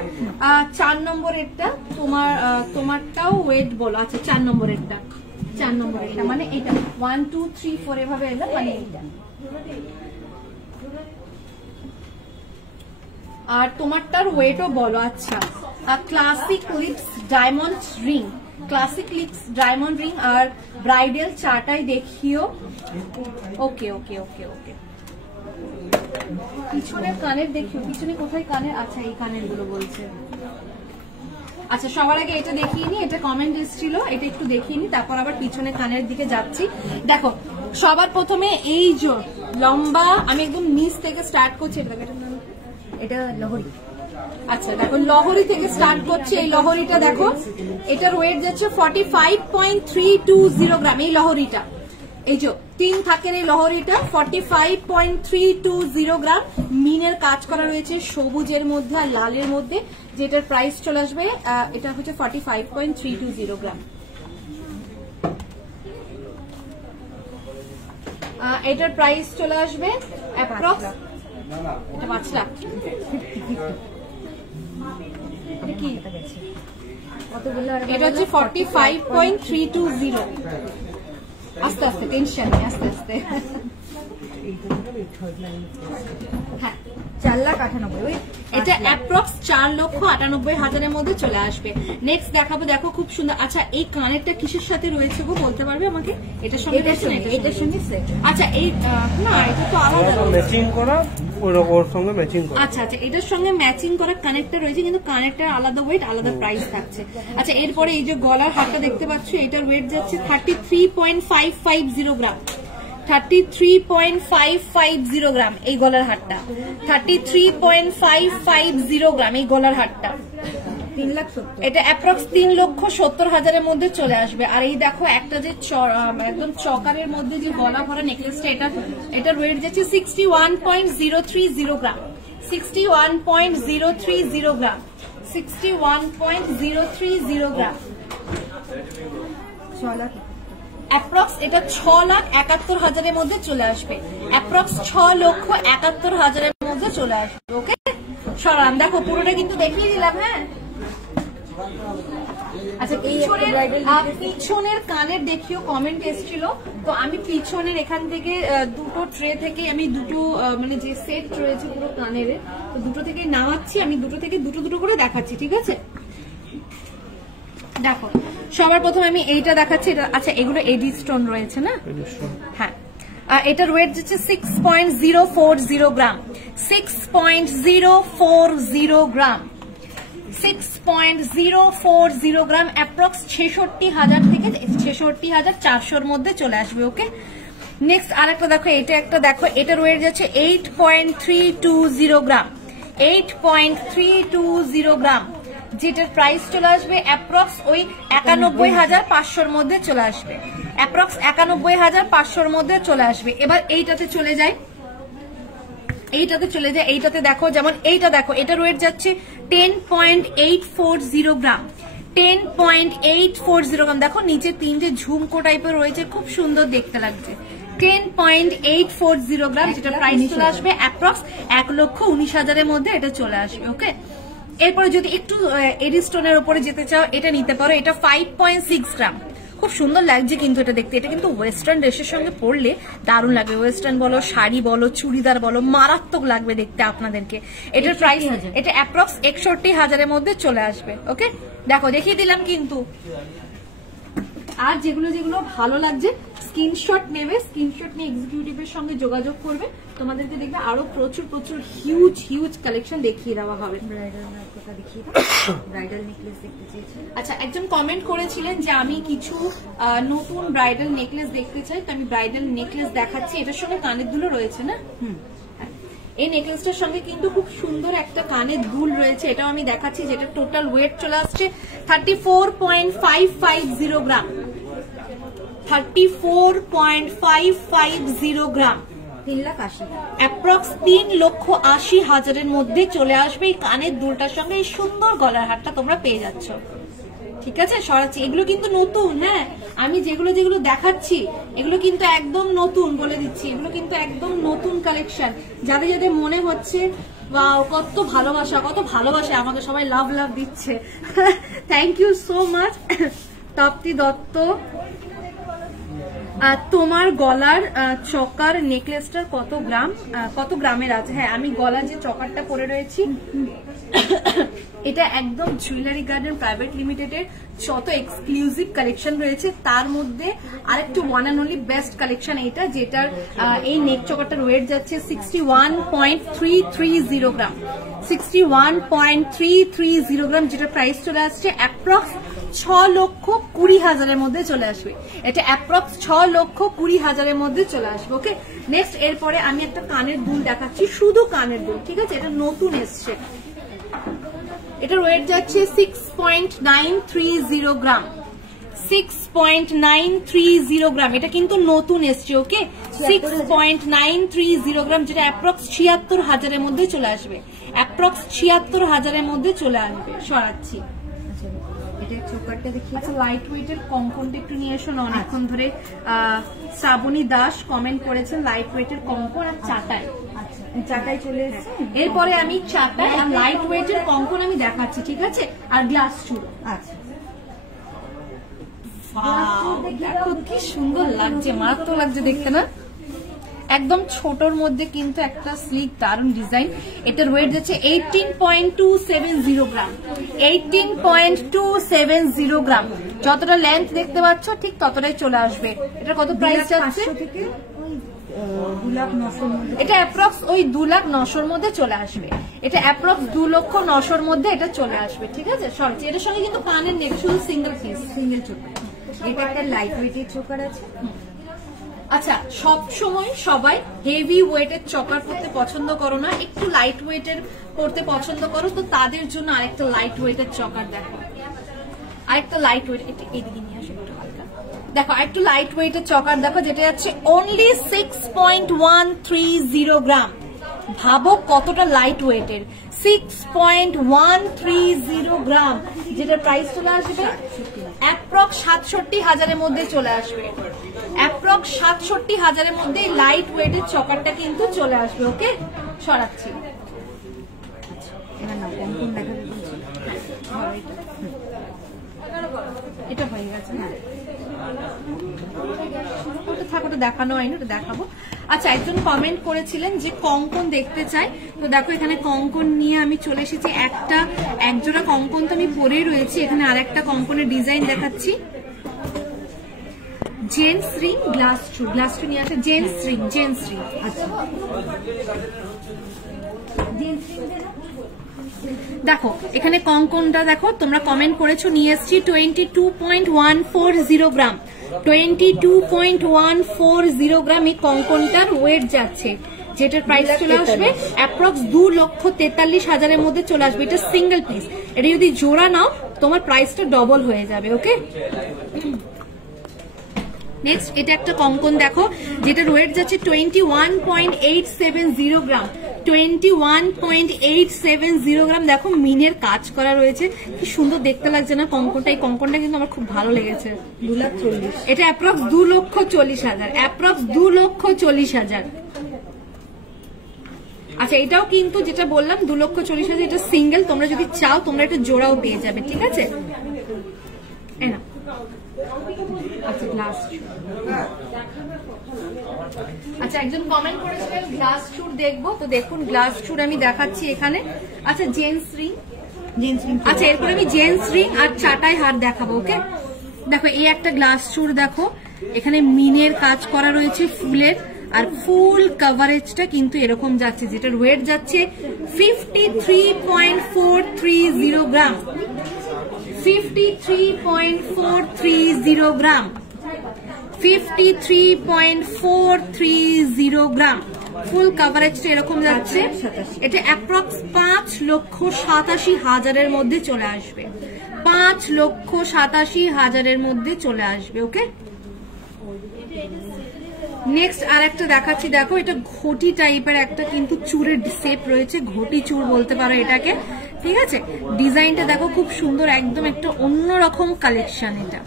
4 নম্বরেরটা, তোমারটাও ওয়েট বলো। আচ্ছা 4 নম্বরেরটা, 4 নম্বরেরটা মানে এটা 1, 2, 3, 4 এভাবে এলো, মানে এইটা। আর তোমারটার ওয়েটও বলো। আচ্ছা, classic lips diamond ring, classic lips diamond ring আর ব্রাইডাল চাটাই দেখিও। ওকে ওকে ওকে ওকে, পিছনের কানের দেখিও। পিছনে কোথায় কানের? আচ্ছা এই কানের গুলো বলছে। আচ্ছা সবার আগে এটা দেখিয়ে নি, এটা কমেন্ট এসেছিল, এটা একটু দেখিয়ে নি, তারপর আবার পিছনে কানের দিকে যাচ্ছি। দেখো সবার প্রথমে এই যে লম্বা, আমি একদম নিচ থেকে স্টার্ট করছি। এটা লহরি। আচ্ছা দেখো লহরি থেকে স্টার্ট করছি। এই লহরিটা দেখো, এটার ওয়েট যাচ্ছে 45.320 গ্রাম। এই লহরিটা, এই যে 3 থাকের এই লহরিটা 45.320 গ্রাম। মিনের কাজ করা রয়েছে সবুজের মধ্যে আর লালের মধ্যে, যেটার প্রাইস চলে আসবে, এটা হচ্ছে 45.320 গ্রাম। এটার প্রাইস চলে আসবে অ্যাপ্রক্স, এটা 5 লাখ। এটা হচ্ছে 45.320। আস্তে আস্তে, টেনশন নেই, আস্তে আস্তে। হ্যাঁ 4,98,000, এটা অ্যাপ্রক্স 4,98,000-এর মধ্যে চলে আসবে। নেক্সট দেখাবো, দেখো খুব সুন্দর। আচ্ছা এই কানেরটা কিসের সাথে রয়েছে গো, বলতে পারবে আমাকে? এটার সঙ্গে, এটার সঙ্গে সেট। আচ্ছা এই না, এটা তো আলাদা ম্যাচিং করা, ওর সঙ্গে ম্যাচিং করা। আচ্ছা আচ্ছা, এটার সঙ্গে ম্যাচিং করা কানেরটা রয়েছে, কিন্তু কানেরটার আলাদা ওয়েট, আলাদা প্রাইস থাকছে। আচ্ছা এরপরে এই যে গলার হারটা দেখতে পাচ্ছ, এটার ওয়েট যাচ্ছে 33.550 গ্রাম, 33.550 গ্রাম এই গলার হারটা, 33.550 গ্রাম এই গলার হারটা। 3,70,000, এটা অ্যাপ্রক্স 3,70,000-এর মধ্যে চলে আসবে। আর এই দেখো একটা যে একদম চকারের মধ্যে যে গলা ভরা নেকলেসটা, এটার ওয়েট যাচ্ছে 61.030 গ্রাম, 61.030 গ্রাম, 61.030 গ্রাম। অ্যাপ্রক্স এটা 6,71,000-এর মধ্যে চলে আসবে, অ্যাপ্রক্স 6,71,000-এর মধ্যে চলে আসবে। ওকে সরাম, দেখো পুরোটা কিন্তু দেখিয়ে দিলাম। হ্যাঁ আচ্ছা পিছনের কানের দেখিও, কমেন্ট এসেছিল, তো আমি পিছনের এখান থেকে দুটো ট্রে থেকে আমি দুটো মানে যে সেট রয়েছে পুরো কানের, তো দুটো থেকে নামাচ্ছি, আমি দুটো থেকে দুটো করে দেখাচ্ছি, ঠিক আছে? দেখো সবার প্রথমে আমি এইটা দেখাচ্ছি। এটা আচ্ছা এগুলো এডি স্টোন রয়েছে না? হ্যাঁ এটার ওয়েট যাচ্ছে 6.040 গ্রাম, 6.040 গ্রাম, 6.040 গ্রাম, অ্যাপ্রক্স 66,000 থেকে 66,400 মধ্যে চলে আসবে। ওকে, নেক্সট আরেকটা দেখো, এটা একটা দেখো, এটার ওয়েট যাচ্ছে 8.320 গ্রাম, 8.320 গ্রাম, যেটার প্রাইস চলে আসবে অ্যাপ্রক্স ওই 91,500 মধ্যে চলে আসবে, অ্যাপ্রক্স 91,500 মধ্যে চলে আসবে। এবার এইটাতে চলে যায়, এইটাতে দেখো, যেমন এইটা দেখো, এটার ওয়েট যাচ্ছে 10.840 গ্রাম, 10.840 গ্রাম। দেখো নিচে তিনটে ঝুমকো টাইপের রয়েছে, খুব সুন্দর দেখতে লাগছে। 10.840 গ্রাম, যেটা প্রাইস চলে আসবে অ্যাপ্রক্স 1,19,000 মধ্যে এটা চলে আসবে। ওকে, এরপরে যদি একটু এডি স্টোনের উপরে যেতে চাও, এটা নিতে পারো। এটা 5.6 গ্রাম, খুব সুন্দর লাগছে কিন্তু এটা দেখতে। এটা কিন্তু ওয়েস্টার্ন ড্রেসের সঙ্গে পরলে দারুণ লাগবে, ওয়েস্টার্ন বলো, শাড়ি বলো, চুড়িদার বলো, মারাত্মক লাগবে দেখতে আপনাদেরকে। এটার প্রাইস, এটা অ্যাপ্রক্স 61,000 মধ্যে চলে আসবে। ওকে, দেখো দেখিয়ে দিলাম কিন্তু। আর যেগুলো যেগুলো ভালো লাগছে স্ক্রিনশট নেবে, স্ক্রিনশট নিয়ে এক্সিকিউটিভের সঙ্গে যোগাযোগ করবে, তোমাদেরকে দেখবে আরো প্রচুর প্রচুর হিউজ হিউজ কালেকশন দেখিয়ে দেওয়া হবে। ব্রাইডাল নেকলেস দেখতে চেয়েছি। আচ্ছা, একজন কমেন্ট করেছিলেন যে আমি কিছু নতুন ব্রাইডাল নেকলেস দেখতে চাই, তো আমি ব্রাইডাল নেকলেস দেখাচ্ছি। এটার সঙ্গে কানের দুলও রয়েছে না? এই নেকলেসটার সঙ্গে কিন্তু খুব সুন্দর একটা কানের দুল রয়েছে, এটাও আমি দেখাচ্ছি, যেটা টোটাল ওয়েট চলে আসছে 34.550 গ্রাম, 34.550 গ্রাম, 3,80,000, অ্যাপ্রক্স 3,80,000 মধ্যে চলে আসবে। এই কানের দুলটার সঙ্গে এই সুন্দর গলার হারটা তোমরা পেয়ে যাচ্ছ। ঠিক আছে, সরাচ্ছি। এগুলো কিন্তু নতুন, হ্যাঁ, আমি যেগুলো যেগুলো দেখাচ্ছি এগুলো কিন্তু একদম নতুন, বলে দিচ্ছি, এগুলো কিন্তু একদম নতুন কালেকশন। যাদের যাদের মনে হচ্ছে ওয়াও কত ভালোবাসা, কত ভালোবাসা আমাকে সবাই লাভ লাভ দিচ্ছে, thank you so much. Tapti Dutta, তোমার গলার চকার নেকলেসটার কত গ্রাম, কত গ্রামের আছে? হ্যাঁ, আমি গলার যে চকারটা পরে রয়েছি এটা একদম জুয়েলারি গার্ডেন প্রাইভেট লিমিটেডের যত এক্সক্লুসিভ কালেকশন রয়েছে তার মধ্যে আরেকটু one and only best collection এইটা, যেটার এই নেক চকারটার ওয়েট যাচ্ছে 61.330 গ্রাম, 61.330 গ্রাম, যেটা প্রাইস চলে আসছে অ্যাপ্রক্স 6,20,000 মধ্যে চলে আসবে। এটা অ্যাপ্রক্স 6,20,000 মধ্যে চলে আসবে। ওকে, নেক্সট এরপরে আমি একটা কানের দুল দেখাচ্ছি, শুধু কানের দুল, ঠিক আছে, এটা নতুন এসছে। এটার ওয়েট যাচ্ছে 6.930 গ্রাম, 6.930 গ্রাম, এটা কিন্তু নতুন এসছে। ওকে, 6.930 গ্রাম, যেটা অ্যাপ্রক্স 76,000 মধ্যে চলে আসবে, অ্যাপ্রক্স 76,000 মধ্যে চলে আসবে। সরাচ্ছি। আচ্ছা, লাইট ওয়েটের কঙ্কনটা একটু নিয়ে এসো না, অনেকক্ষণ ধরে শ্রাবণী দাস কমেন্ট করেছেন লাইট ওয়েটের কঙ্কন আর চাটাই। আচ্ছা, চাটাই চলে এসেছে। এরপরে আমি চাটাই আর লাইট ওয়েটের কঙ্কন আমি দেখাচ্ছি, ঠিক আছে, আর গ্লাস চুড়ো। আচ্ছা, দেখো কি সুন্দর লাগছে, মারাত্মক লাগছে দেখতে না? একদম ছোটর মধ্যে কিন্তু একটা স্লিক দারুন ডিজাইন। এটার ওয়েট যাচ্ছে 18.270 গ্রাম, 18.270 গ্রাম, যতটা লেন্থ দেখতে পাচ্ছ ঠিক ততটাই চলে আসবে। এটা কত প্রাইস যাচ্ছে? এটা অ্যাপ্রক্স ওই 2,09,000 মধ্যে চলে আসবে, এটা অ্যাপ্রক্স 2,09,000 মধ্যে এটা চলে আসবে। ঠিক আছে, সরি, এটার সঙ্গে কিন্তু কানের নেক শুধু সিঙ্গেল পিস, সিঙ্গেল চোকার। এটা একটা লাইট ওয়েটের চোকার আছে। আচ্ছা, সব সময় সবাই হেভি ওয়েটের চকার পরতে পছন্দ করো না, একটু লাইট ওয়েটের পরতে পছন্দ করো, তো তাদের জন্য আরেকটা লাইট ওয়েটের চকার দেখো, আরেকটা লাইট ওয়েট, এদিকে নিয়ে আসো একটু হালকা, দেখো আরেকটু লাইট ওয়েটের চকার দেখো, যেটা যাচ্ছে অনলি 6.130 গ্রাম। ভাবো কতটা লাইট ওয়েটের, 6.130 গ্রাম, যেটার প্রাইস চলে আসবে অ্যাপ্রক্স 67,000 মধ্যে চলে আসবে, অ্যাপ্রক্স 67,000 মধ্যে লাইট ওয়েটের চকারটা কিন্তু চলে আসবে। ওকে, সরাচ্ছি। এটা হয়ে গেছে না, ওটা থাক, ওটা দেখানো হয়নি, ওটা দেখাবো। আচ্ছা, একজন কমেন্ট করেছিলেন যে কঙ্কন দেখতে চাই, তো দেখো এখানে কঙ্কন নিয়ে আমি চলে এসেছি। একজোড়া কঙ্কন তো আমি পরেই রয়েছি, এখানে আরেকটা কঙ্কনের ডিজাইন দেখাচ্ছি, জেন্টস রিং গ্লাস টু নিয়ে আসে, জেন্টস রিং। আচ্ছা দেখো এখানে কঙ্কনটা দেখো, তোমরা কমেন্ট করেছো, নিয়ে এসছি 22.140 গ্রাম। 22.140 গ্রাম এই কঙ্কনটার ওয়েট যাচ্ছে, যেটার প্রাইস চলে আসবে অ্যাপ্রক্স 2,43,000 মধ্যে চলে আসবে। এটা সিঙ্গেল পিস, এটা যদি জোড়া নাও তোমার প্রাইসটা ডবল হয়ে যাবে। ওকে, নেক্সট এটা একটা কঙ্কন দেখো, যেটার ওয়েট যাচ্ছে 21.870 গ্রাম। 21.870 গ্রাম। দেখো মিনের কাজ করা রয়েছে, কি সুন্দর দেখতে লাগছে না কঙ্কনটা। এই কঙ্কনটা কিন্তু আমার খুব ভালো লেগেছে। 2,40,000, এটা অ্যাপ্রক্স 2,40,000, অ্যাপ্রক্স 2,40,000। আচ্ছা এটাও কিন্তু যেটা বললাম 2,40,000, এটা সিঙ্গেল, তোমরা যদি চাও তোমরা এটা জোড়াও পেয়ে যাবে। ঠিক আছে, আচ্ছা গ্লাস, আচ্ছা একজন কমেন্ট করেছিলেন গ্লাস চুর দেখবো, তো দেখুন গ্লাস চুর আমি দেখাচ্ছি এখানে। আচ্ছা জেন্টস রিং, আচ্ছা এরপরে আমি জেন্টস রিং আর চাটাই হার দেখাবো। ওকে, দেখো এই একটা গ্লাস চুর দেখো, এখানে মিনের কাজ করা রয়েছে ফুলের, আর ফুল কভারেজটা কিন্তু এরকম যাচ্ছে, যেটার ওয়েট যাচ্ছে 53.430 গ্রাম। 53.430 গ্রাম, 53.430 গ্রাম। ফুল কভারেজটা এরকম যাচ্ছে, এটা অ্যাপ্রক্স 5,87,000 মধ্যে চলে আসবে। 5,87,000 মধ্যে চলে আসবে। ওকে, নেক্সট আর একটা দেখাচ্ছি, দেখো এটা ঘটি টাইপের একটা কিন্তু চুরের শেপ রয়েছে, ঘটি চুর বলতে পারো এটাকে। ঠিক আছে, ডিজাইনটা দেখো খুব সুন্দর, একদম একটা অন্যরকম কালেকশন। এটা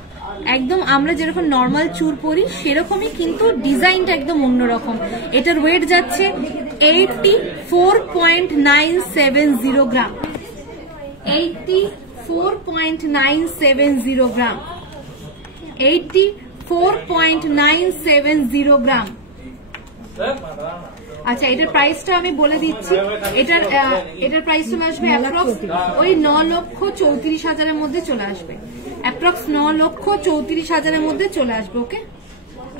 একদম আমরা যেরকম নর্মাল চুর পরি সেরকমই, কিন্তু ডিজাইনটা একদম অন্যরকম। এটার ওয়েট যাচ্ছে 84.970 গ্রাম। 84.970 গ্রাম। 84.970 গ্রাম। আচ্ছা এটার প্রাইসটা আমি বলে দিচ্ছি, এটার প্রাইস চলে আসবে অ্যাপ্রক্স ওই 9,34,000 মধ্যে চলে আসবে। অ্যাপ্রক্স 9,34,000 মধ্যে চলে আসবে। ওকে,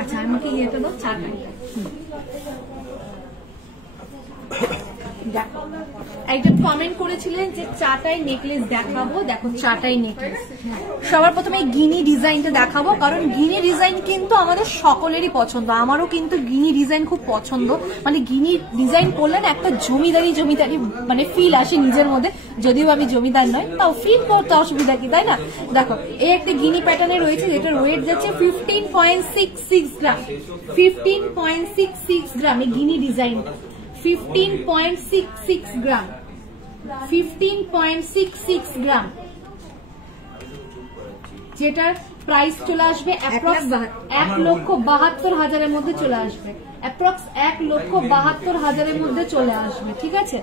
আচ্ছা আমাকে ইয়েটা দাও, চাটা। দেখো একজন কমেন্ট করেছিলেন যে চাটাই নেকলেস দেখাবো, দেখো চাটাই নেকলেস। সবার প্রথমে গিনি ডিজাইনটা দেখাবো, কারণ গিনি ডিজাইন কিন্তু আমাদের সকলেরই পছন্দ, আমারও কিন্তু গিনি ডিজাইন খুব পছন্দ। মানে গিনি ডিজাইন করলে না একটা জমিদারি মানে ফিল আসে নিজের মধ্যে, যদিও আমি জমিদার নয়, তাও ফিল করতে অসুবিধা কি, তাই না? দেখো এই একটা গিনি প্যাটার্নে রয়েছে, যেটার ওয়েট যাচ্ছে 15.66 গ্রাম। 15.66 গ্রাম এই গিনি ডিজাইনটা, 15.66 গ্রাম। 15.66 গ্রাম, যেটার প্রাইস চলে আসবে অ্যাপ্রক্স 1,72,000 মধ্যে চলে আসবে। অ্যাপ্রক্স 1,72,000 মধ্যে চলে আসবে। ঠিক আছে,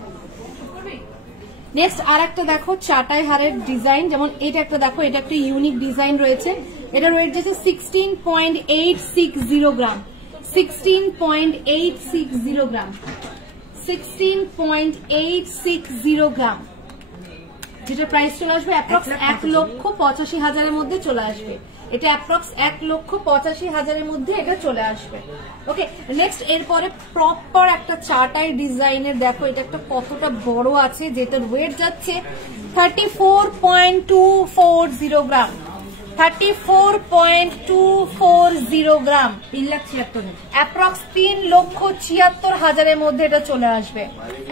নেক্সট আর একটা দেখো চাটাই হারের ডিজাইন, যেমন এটা একটা দেখো, এটা একটা ইউনিক ডিজাইন রয়েছে। এটার ওয়েট যাচ্ছে 16.860 গ্রাম। 16.860 গ্রাম। 16.860 গ্রাম, যেটার প্রাইস চলে আসবে অ্যাপ্রক্স 1,85,000 মধ্যে চলে আসবে। এটা অ্যাপ্রক্স 1,85,000 মধ্যে এটা চলে আসবে। ওকে, নেক্সট এরপরে প্রপার একটা চাটাই ডিজাইনের দেখো, এটা একটা কতটা বড় আছে, যেটার ওয়েট যাচ্ছে 34.240 গ্রাম। 34.240 গ্রাম, 3,76,000, অ্যাপ্রক্স 3,76,000 মধ্যে এটা চলে আসবে।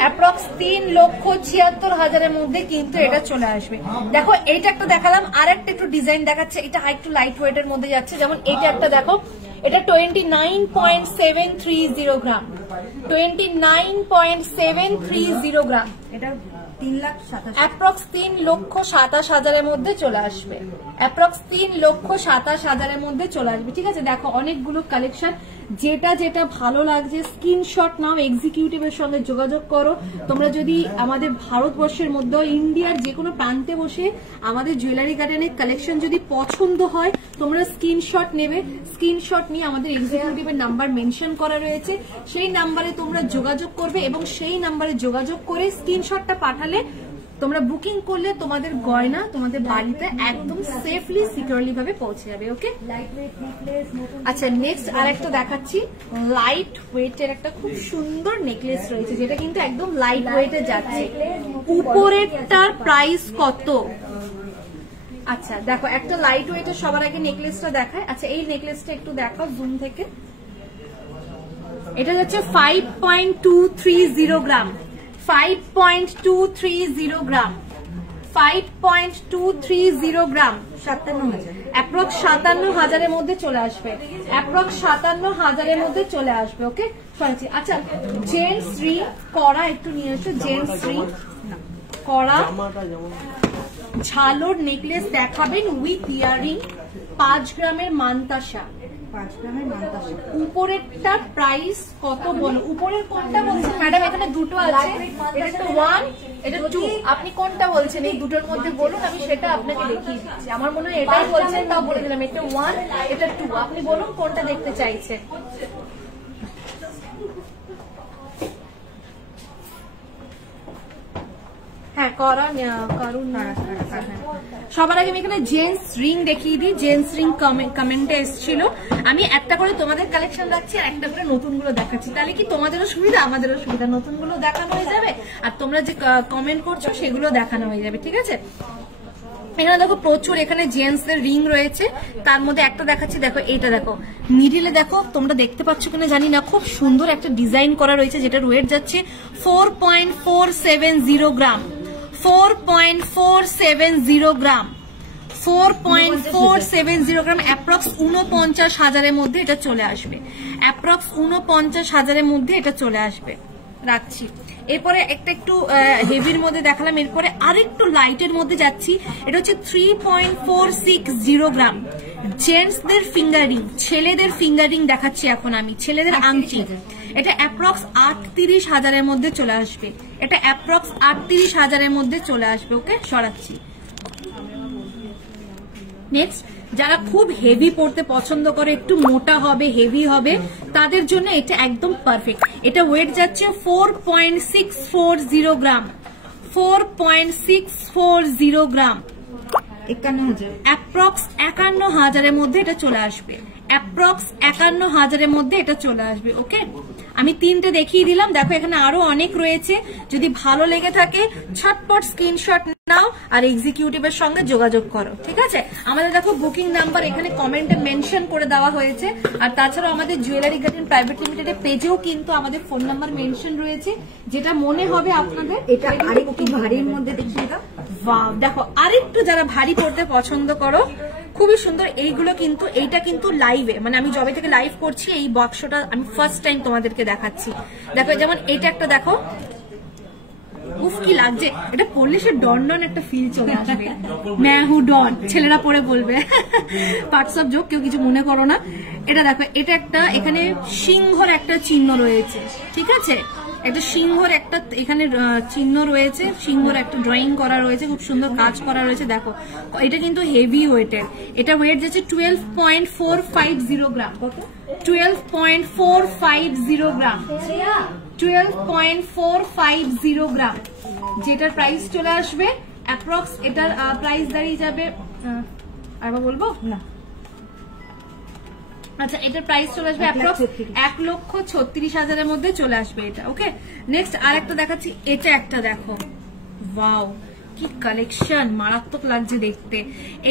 অ্যাপ্রক্স 3,76,000 মধ্যে কিন্তু এটা চলে আসবে। দেখো এইটা একটা দেখালাম, আর একটা একটু ডিজাইন দেখাচ্ছে, এটা একটু লাইট ওয়েটের মধ্যে যাচ্ছে। যেমন এইটা একটা দেখো, এটা 29.730 গ্রাম। 29.730 গ্রাম, এটা 3,27,000, অ্যাপ্রক্স 3,27,000 মধ্যে চলে আসবে। অ্যাপ্রক্স 3,27,000 মধ্যে চলে আসবে। ঠিক আছে, দেখো অনেকগুলো কালেকশন, যেটা যেটা ভালো লাগছে স্ক্রিনশট নাও, এক্সিকিউটিভের সঙ্গে যোগাযোগ করো। তোমরা যদি আমাদের ভারতবর্ষের মধ্যে ইন্ডিয়ার যে কোনো প্রান্তে বসে আমাদের জুয়েলারি গার্ডেনের কালেকশন যদি পছন্দ হয়, তোমরা স্ক্রিনশট নেবে। স্ক্রিনশট নিয়ে আমাদের এক্সিকিউটিভের নাম্বার মেনশন করা রয়েছে, সেই নাম্বারে তোমরা যোগাযোগ করবে, এবং সেই নাম্বারে যোগাযোগ করে স্ক্রিনশটটা পাঠালে তোমরা বুকিং করলে তোমাদের গয়না তোমাদের বাড়িতে একদম সেফলি সিকিউরলি ভাবে পৌঁছে যাবে। ওকে, আচ্ছা নেক্সট আরেকটা দেখাচ্ছি, লাইট ওয়েটের একটা খুব সুন্দর নেকলেস রয়েছে, যেটা কিন্তু একদম লাইট ওয়েটে যাচ্ছে। উপরেরটার প্রাইস কত? আচ্ছা দেখো, একটা লাইট ওয়েটের সবার আগে নেকলেসটা দেখায়। আচ্ছা এই নেকলেসটা একটু দেখাও জুম থেকে। এটা হচ্ছে 5.230 গ্রাম, 5.230 গ্রাম, 5.230 গ্রাম, 57,000, অ্যাপ্রক্স 57,000-এর মধ্যে চলে আসবে, অ্যাপ্রক্স 57,000-এর মধ্যে চলে আসবে। ওকে শুনছি। আচ্ছা জেন্টস রিং করা একটু নিয়ে এসো, জেন্টস রিং করা ঝালোর নেকলেস দেখাবেন উইথ ইয়ারিং, 5 গ্রামের মানতাসা, 5 গ্রামের মানতাসা। উপরেরটার প্রাইস কত বলো? উপরের কোনটা বলছেন ম্যাডাম? এখানে দুটো আছে, এটা তো 1, এটা 2, আপনি কোনটা বলছেন এই দুটোর মধ্যে বলুন, আমি সেটা আপনাকে দেখিয়ে দিচ্ছি। আমার মনে হয় এটাই বলছেন, তাও বলে দিলাম, এটা 1 এটা 2, আপনি বলুন কোনটা দেখতে চাইছেন। হ্যাঁ করুন না। সবার আগে আমি এখানে জেন্টস রিং দেখিয়ে দিই। জেন্টস রিং কমেন্টে এসেছিল, আমি একটা করে তোমাদের কালেকশন রাখছি আর একটা করে নতুন গুলো দেখাচ্ছি, তাহলে কি তোমাদেরও সুবিধা আমাদেরও সুবিধা, নতুন গুলো দেখানো হয়ে যাবে আর তোমরা যে কমেন্ট করছো সেগুলো দেখানো হয়ে যাবে। ঠিক আছে, এখানে দেখো প্রচুর এখানে জেন্টস এর রিং রয়েছে, তার মধ্যে একটা দেখাচ্ছি। দেখো এটা দেখো, মিডিলে দেখো, তোমরা দেখতে পাচ্ছ কিনা জানি না, খুব সুন্দর একটা ডিজাইন করা রয়েছে, যেটার ওয়েট যাচ্ছে 4.470 গ্রাম, 4.470 গ্রাম, 4.470 গ্রাম, অ্যাপ্রক্স 49,000-এর মধ্যে এটা চলে আসবে, অ্যাপ্রক্স 49,000-এর মধ্যে এটা চলে আসবে। রাখছি। এরপরে একটা একটু হেভির মধ্যে দেখালাম, এরপরে আরেকটু লাইটের মধ্যে যাচ্ছি। এটা হচ্ছে 3.460 গ্রাম, জেন্টসদের ফিঙ্গারিং, ছেলেদের ফিঙ্গারিং দেখাচ্ছি এখন আমি, ছেলেদের আংটি। এটা অ্যাপ্রক্স 38,000-এর মধ্যে চলে আসবে, এটা অ্যাপ্রক্স 38,000-এর মধ্যে চলে আসবে। ওকে সরাচ্ছি। নেক্সট, যারা খুব হেভি পড়তে পছন্দ করে, একটু মোটা হবে, হেভি হবে, তাদের জন্য এটা একদম পারফেক্ট। এটা ওয়েট যাচ্ছে 4.640 গ্রাম, 4.640 গ্রাম, 51,000, অ্যাপ্রক্স 51,000-এর মধ্যে এটা চলে আসবে, অ্যাপ্রক্স 51,000-এর মধ্যে এটা চলে আসবে। ওকে, আমি 3টে দেখিয়ে দিলাম। দেখো এখানে আরো অনেক রয়েছে, যদি ভালো লেগে থাকে ছটপট স্ক্রিনশট নাও আর এক্সিকিউটিভের সঙ্গে যোগাযোগ করো। ঠিক আছে, আমাদের দেখো বুকিং নাম্বার এখানে কমেন্টে মেনশন করে দেওয়া হয়েছে, আর তাছাড়াও আমাদের জুয়েলারি গার্ডেন প্রাইভেট লিমিটেডের পেজেও কিন্তু আমাদের ফোন নাম্বার মেনশন রয়েছে, যেটা মনে হবে আপনাদের। এটা আরেকটু ভারীর মধ্যে দেখিয়ে দাও। ওয়াও, দেখো আরেকটু যারা ভারী পড়তে পছন্দ করো, খুবই সুন্দর এইগুলো। কিন্তু এইটা কিন্তু লাইভে, মানে আমি যবে থেকে লাইভ করছি এই বক্সটা আমি ফার্স্ট টাইম তোমাদেরকে দেখাচ্ছি। দেখো যেমন এইটা একটা দেখো, উফ কি লাগছে, এটা পরলে সে ডন ডন একটা ফিল চলে আসবে, ম্যাহু ডন ছেলেরা পরে বলবে, পার্টস অফ জোক, কেউ কিছু মনে করো না। এটা দেখো, এটা একটা এখানে সিংহর একটা চিহ্ন রয়েছে, ঠিক আছে, একটা সিংহর একটা এখানে চিহ্ন রয়েছে, সিংহর একটা ড্রয়িং করা রয়েছে, খুব সুন্দর কাজ করা রয়েছে। দেখো এটা কিন্তু হেভি ওয়েটের, এটা ওয়েট যাচ্ছে 12.450 গ্রাম, 12.450 গ্রাম, 12.450 গ্রাম, যেটার প্রাইস চলে আসবে অ্যাপ্রক্স, এটার প্রাইস দাঁড়িয়ে যাবে, আবার বলবো না, আচ্ছা এটার প্রাইস চলে আসবে অ্যাপ্রক্স 1,36,000-এর মধ্যে চলে আসবে এটা। ওকে, নেক্সট আরেকটা দেখাচ্ছি, এটা একটা দেখো, ওয়াও কি কালেকশন, মারাত্মক লাগছে দেখতে।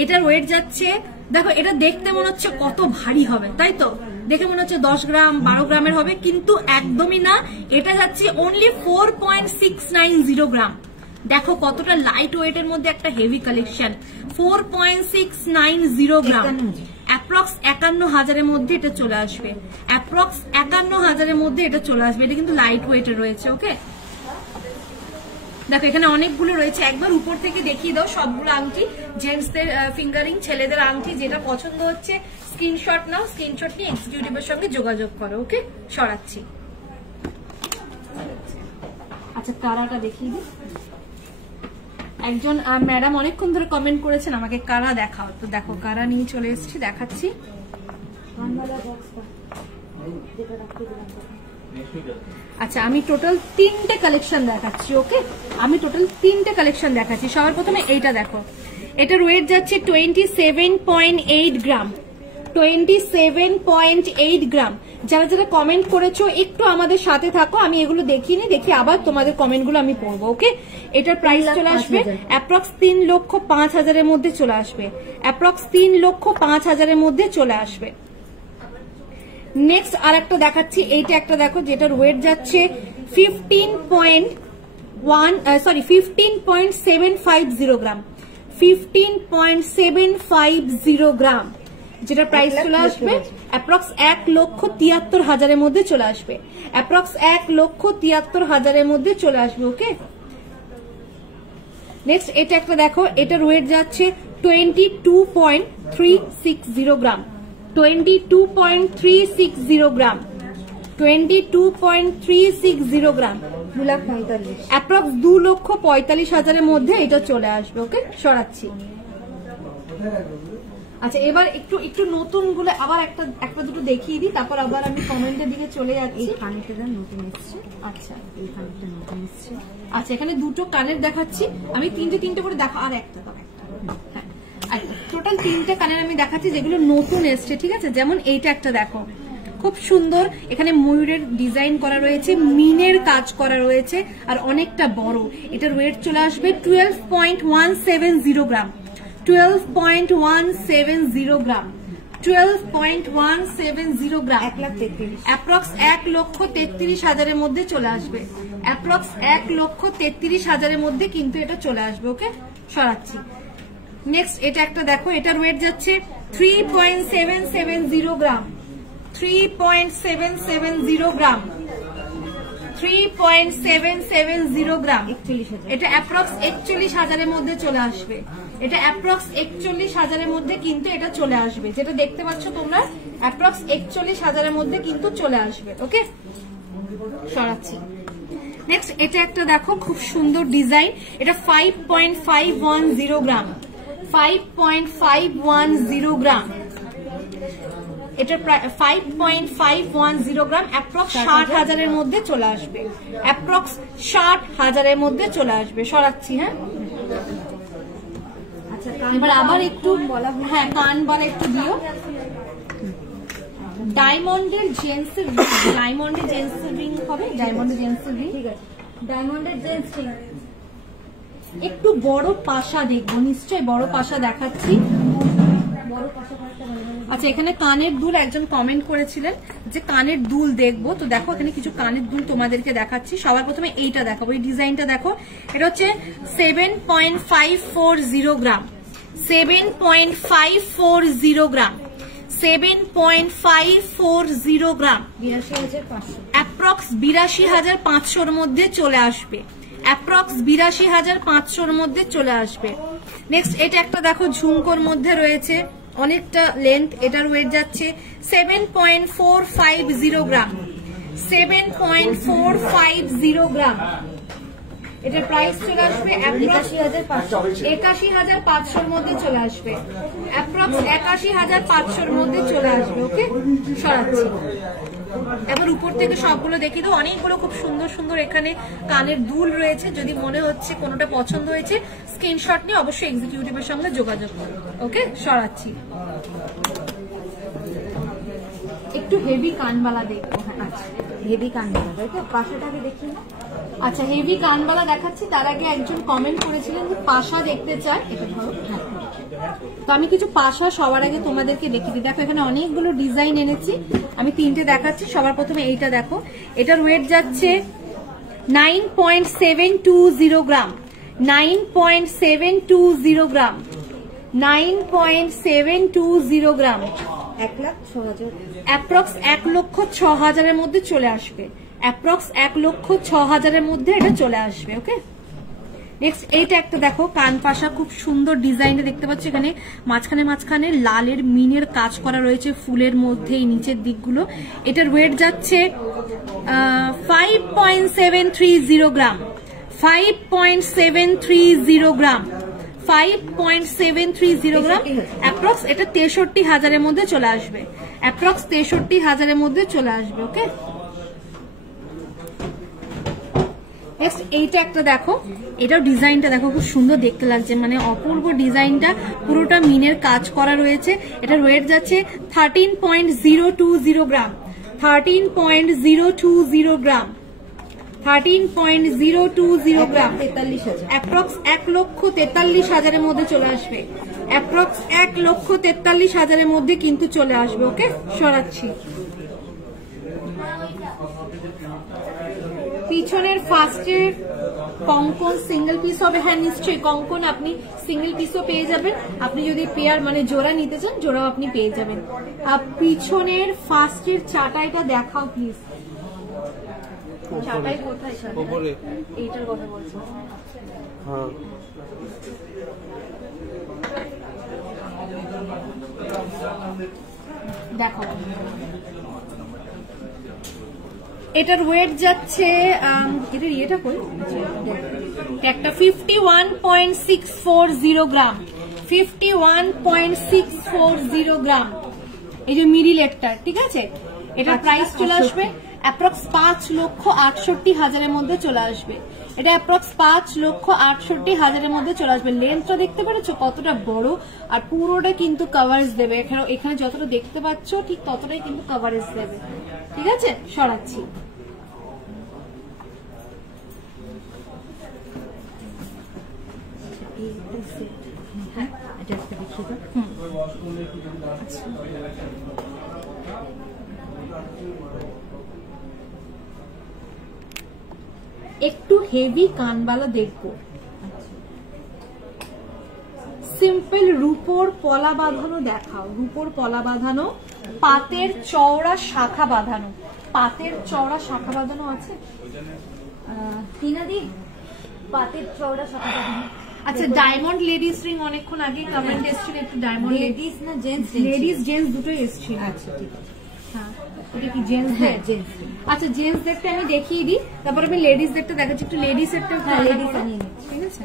এটার ওয়েট যাচ্ছে, দেখো এটা দেখতে মনে হচ্ছে কত ভারী হবে, তাই তো, দেখে মনে হচ্ছে 10 গ্রাম 12 গ্রামের হবে, কিন্তু একদমই না, এটা যাচ্ছে অনলি 4.690 গ্রাম। দেখো কতটা লাইট ওয়েটের মধ্যে একটা হেভি কালেকশন, 4.690 গ্রাম, অ্যাপ্রক্স 51,000-এর মধ্যে এটা চলে আসবে, অ্যাপ্রক্স 51,000-এর মধ্যে এটা চলে আসবে। এটা কিন্তু লাইট ওয়েটের রয়েছে। ওকে, দেখো এখানে অনেকগুলো রয়েছে, একবার উপর থেকে দেখিয়ে দাও সবগুলো আংটি, জেন্টসদের ফিঙ্গারিং, ছেলেদের আংটি, যেটা পছন্দ হচ্ছে স্ক্রিনশট নাও, স্ক্রিনশট নিয়ে এক্সিকিউটিভের সঙ্গে যোগাযোগ করো। ওকে, সরাচ্ছি। আচ্ছা কারাটা দেখিয়ে দিই, একজন ম্যাডাম অনেকক্ষণ ধরে কমেন্ট করেছেন আমাকে কারা দেখাও, তো দেখো কারা নিয়ে চলে এসেছি, দেখাচ্ছি। আচ্ছা আমি টোটাল 3টে কালেকশন দেখাচ্ছি। ওকে, আমি টোটাল 3টে কালেকশন দেখাচ্ছি। সবার প্রথমে এইটা দেখো, এটার ওয়েট যাচ্ছে 27.8 গ্রাম। 27.8 গ্রাম। যারা যারা কমেন্ট করেছো একটু আমাদের সাথে থাকো, আমি এগুলো দেখিনি, দেখি আবার তোমাদের কমেন্টগুলো আমি পড়বো। ওকে, এটার প্রাইস চলে আসবে অ্যাপ্রক্স 3,05,000 মধ্যে চলে আসবে। অ্যাপ্রক্স 3,05,000 মধ্যে চলে আসবে। নেক্সট আর একটা দেখাচ্ছি, এইটা একটা দেখো যেটার ওয়েট যাচ্ছে 15.750 গ্রাম। 15.750 গ্রাম, যেটা প্রাইস চলে আসবে অ্যাপ্রক্স 1,73,000 মধ্যে চলে আসবে। অ্যাপ্রক্স 1,73,000 মধ্যে চলে আসবে। ওকে, নেক্সট এটা একটা দেখো, এটার ওয়েট যাচ্ছে 22.360 গ্রাম। 22.360 গ্রাম। 22.360 গ্রাম। 2,45,000 অ্যাপ্রক্স 2,45,000 মধ্যে এটা চলে আসবে। ওকে, সরাচ্ছি। আচ্ছা এবার একটু নতুন গুলো আবার একটা দুটো দেখিয়ে দিই, তারপর আবার আমি কমেন্টের দিকে চলে যাচ্ছি। এই কানেরটা নতুন এসছে। আচ্ছা এই কানেরটা নতুন এসছে। আচ্ছা এখানে দুটো কানের দেখাচ্ছি আমি, তিনটে করে দেখা, আর একটা হ্যাঁ, টোটাল 3টে কানের আমি দেখাচ্ছি যেগুলো নতুন এসছে। ঠিক আছে, যেমন এইটা একটা দেখো, খুব সুন্দর, এখানে ময়ূরের ডিজাইন করা রয়েছে, মিনের কাজ করা রয়েছে, আর অনেকটা বড়। এটার ওয়েট চলে আসবে 12.170 গ্রাম। 12.170 গ্রাম। 12.170 গ্রাম। 1,33,000 অ্যাপ্রক্স 1,33,000 মধ্যে চলে আসবে। অ্যাপ্রক্স 1,33,000 মধ্যে কিন্তু এটা চলে আসবে। ওকে, সরাচ্ছি। নেক্সট এটা একটা দেখো, এটার ওয়েট যাচ্ছে 3.770 গ্রাম। 3.770 গ্রাম। 3.770 গ্রাম। 41,000। এটা অ্যাপ্রক্স 41,000 মধ্যে চলে আসবে। এটা অ্যাপ্রক্স 41,000 মধ্যে কিন্তু এটা চলে আসবে, যেটা দেখতে পাচ্ছ তোমরা, অ্যাপ্রক্স 41,000 মধ্যে কিন্তু চলে আসবে। ওকে, সরাচ্ছি। নেক্সট এটা একটা দেখো, খুব সুন্দর ডিজাইন, এটা 5.510 গ্রাম। 5.510 গ্রাম। এটা 5.510 গ্রাম। অ্যাপ্রক্স 60,000 মধ্যে চলে আসবে। অ্যাপ্রক্স 60,000 মধ্যে চলে আসবে। সরাচ্ছি। হ্যাঁ, আচ্ছা এবার আবার একটু বলা, হ্যাঁ কান বলা একটু দিও। ডায়মন্ডের জেন্টসের রিং হবে, ডায়মন্ডের জেন্টসের রিং। ঠিক আছে, ডায়মন্ডের জেন্টস রিং। একটু বড় পাশা দেখবো, নিশ্চয়ই বড় পাশা দেখাচ্ছি। বড় পাশা। আচ্ছা এখানে কানের দুল একজন কমেন্ট করেছিলেন যে কানের দুল দেখবো, তো দেখো এখানে কিছু কানের দুল তোমাদেরকে দেখাচ্ছি। সবার প্রথমে এইটা দেখাবো, এই ডিজাইনটা দেখো, এটা হচ্ছে 7.540 গ্রাম। 7.540 গ্রাম। 7.540 গ্রাম। 82,500। অ্যাপ্রক্স 82,500 মধ্যে চলে আসবে। অ্যাপ্রক্স 82,500 মধ্যে চলে আসবে। নেক্সট এটা একটা দেখো, ঝুমকোর মধ্যে রয়েছে, অনেকটা লেন্থ, এটার ওয়েট যাচ্ছে 7.450 গ্রাম। 7.450 গ্রাম। এটার প্রাইস চলে আসবে 81,500 মধ্যে চলে আসবে। অ্যাপ্রক্স 81,500 মধ্যে চলে আসবে। ওকে, সরাচ্ছি। এবার উপর থেকে সবগুলো দেখিয়ে দেবো, অনেকগুলো খুব সুন্দর সুন্দর এখানে কানের দুল রয়েছে। যদি মনে হচ্ছে কোনোটা পছন্দ হয়েছে, স্ক্রিনশট নিয়ে অবশ্যই এক্সিকিউটিভের সঙ্গে যোগাযোগ করো। ওকে, সরাচ্ছি। একটু হেভি কানবালা দেখবো। হ্যাঁ, হেভি কানবালা, তাই তো? পাশাটাকে দেখি না। আচ্ছা হেভি কানবালা দেখাচ্ছি, তার আগে একজন কমেন্ট করেছিলেন যে পাশা দেখতে চায়, এটা ধরো। হ্যাঁ, তো আমি কিছু পাশা সবার আগে তোমাদেরকে দেখিয়ে দিই। দেখো এখানে অনেকগুলো ডিজাইন এনেছি, আমি 3টে দেখাচ্ছি। সবার প্রথমে এইটা দেখো, এটার ওয়েট যাচ্ছে 9.720 গ্রাম। 9.720 গ্রাম। 9.720 গ্রাম। 1,06,000। অ্যাপ্রক্স 1,06,000 মধ্যে চলে আসবে। অ্যাপ্রক্স 1,06,000 মধ্যে এটা চলে আসবে। ওকে, নেক্সট এইটা একটা দেখো, কান পাশা, খুব সুন্দর ডিজাইনটা দেখতে পাচ্ছ। এখানে মাঝখানে লালের মিনের কাজ করা রয়েছে ফুলের মধ্যে, এই নিচের দিকগুলো। এটার ওয়েট যাচ্ছে 5.730 গ্রাম। 5.730 গ্রাম। 5.730 গ্রাম। অ্যাপ্রক্স এটা 63,000 মধ্যে চলে আসবে। অ্যাপ্রক্স 63,000 মধ্যে চলে আসবে। ওকে, নেক্সট এইটা একটা দেখো, এটাও ডিজাইনটা দেখো খুব সুন্দর দেখতে লাগছে, মানে অপূর্ব ডিজাইনটা, পুরোটা মিনের কাজ করা রয়েছে। এটা ওয়েট যাচ্ছে 13.020 গ্রাম, 13.020 গ্রাম, 13.020 গ্রাম, 43,000 অ্যাপ্রক্স 1,43,000 মধ্যে চলে আসবে, অ্যাপ্রক্স 1,43,000 মধ্যে কিন্তু চলে আসবে। ওকে, সরাচ্ছি। পিছনের ফার্স্টের কঙ্কন সিঙ্গেল পিস হবে, হ্যাঁ নিশ্চয়ই কঙ্কন আপনি সিঙ্গেল পিসও পেয়ে যাবেন, আপনি যদি পেয়ার মানে জোড়া নিতে চান জোড়াও আপনি পেয়ে যাবেন। পিছনের ফার্স্টের চাটাইটা দেখাও প্লিজ, চাটাই কোথায়? এইটার কথা বলছো? হ্যাঁ, দেখো এটার ওয়েট যাচ্ছে, এটার ইয়েটা কই, একটা 51.640 গ্রাম, 51.640 গ্রাম, এই যে মিডিল একটা, ঠিক আছে। এটার প্রাইস চলে আসবে অ্যাপ্রক্স 5,68,000 মধ্যে চলে আসবে, এটা অ্যাপ্রক্স 5,68,000 মধ্যে চলে আসবে। লেন্থটা দেখতে পেরেছো কতটা বড়, আর পুরোটা কিন্তু কভারেজ দেবে, এখানে যতটা দেখতে পাচ্ছ ঠিক ততটাই কিন্তু কভারেজ দেবে, ঠিক আছে। সরাচ্ছি। হ্যাঁ, এটা একটা দেখিয়ে দাও। একটু হেভি কানবালা দেখবো, সিম্পল রূপোর পলা বাঁধানো দেখাও, রূপোর পলা বাঁধানো, পাতের চওড়া শাখা বাঁধানো, পাতের চওড়া শাখা বাঁধানো আছে তিনাদি, পাতের চওড়া শাখা বাঁধানো। আচ্ছা, ডায়মন্ড লেডিস রিং অনেকক্ষণ আগে কমেন্ট এসেছিল, একটু ডায়মন্ড লেডিস না জেন্টস? লেডিস জেন্টস দুটোই এসেছিল। আচ্ছা ঠিক আছে, হ্যাঁ এটা কি জেন্টস? হ্যাঁ জেন্টস। আচ্ছা জেন্টস দেখতে আমি দেখিয়ে দিই, তারপর আমি লেডিস দেখতে দেখাচ্ছি, একটু লেডিস একটা, হ্যাঁ লেডিস আনিয়ে নিচ্ছি। ঠিক আছে।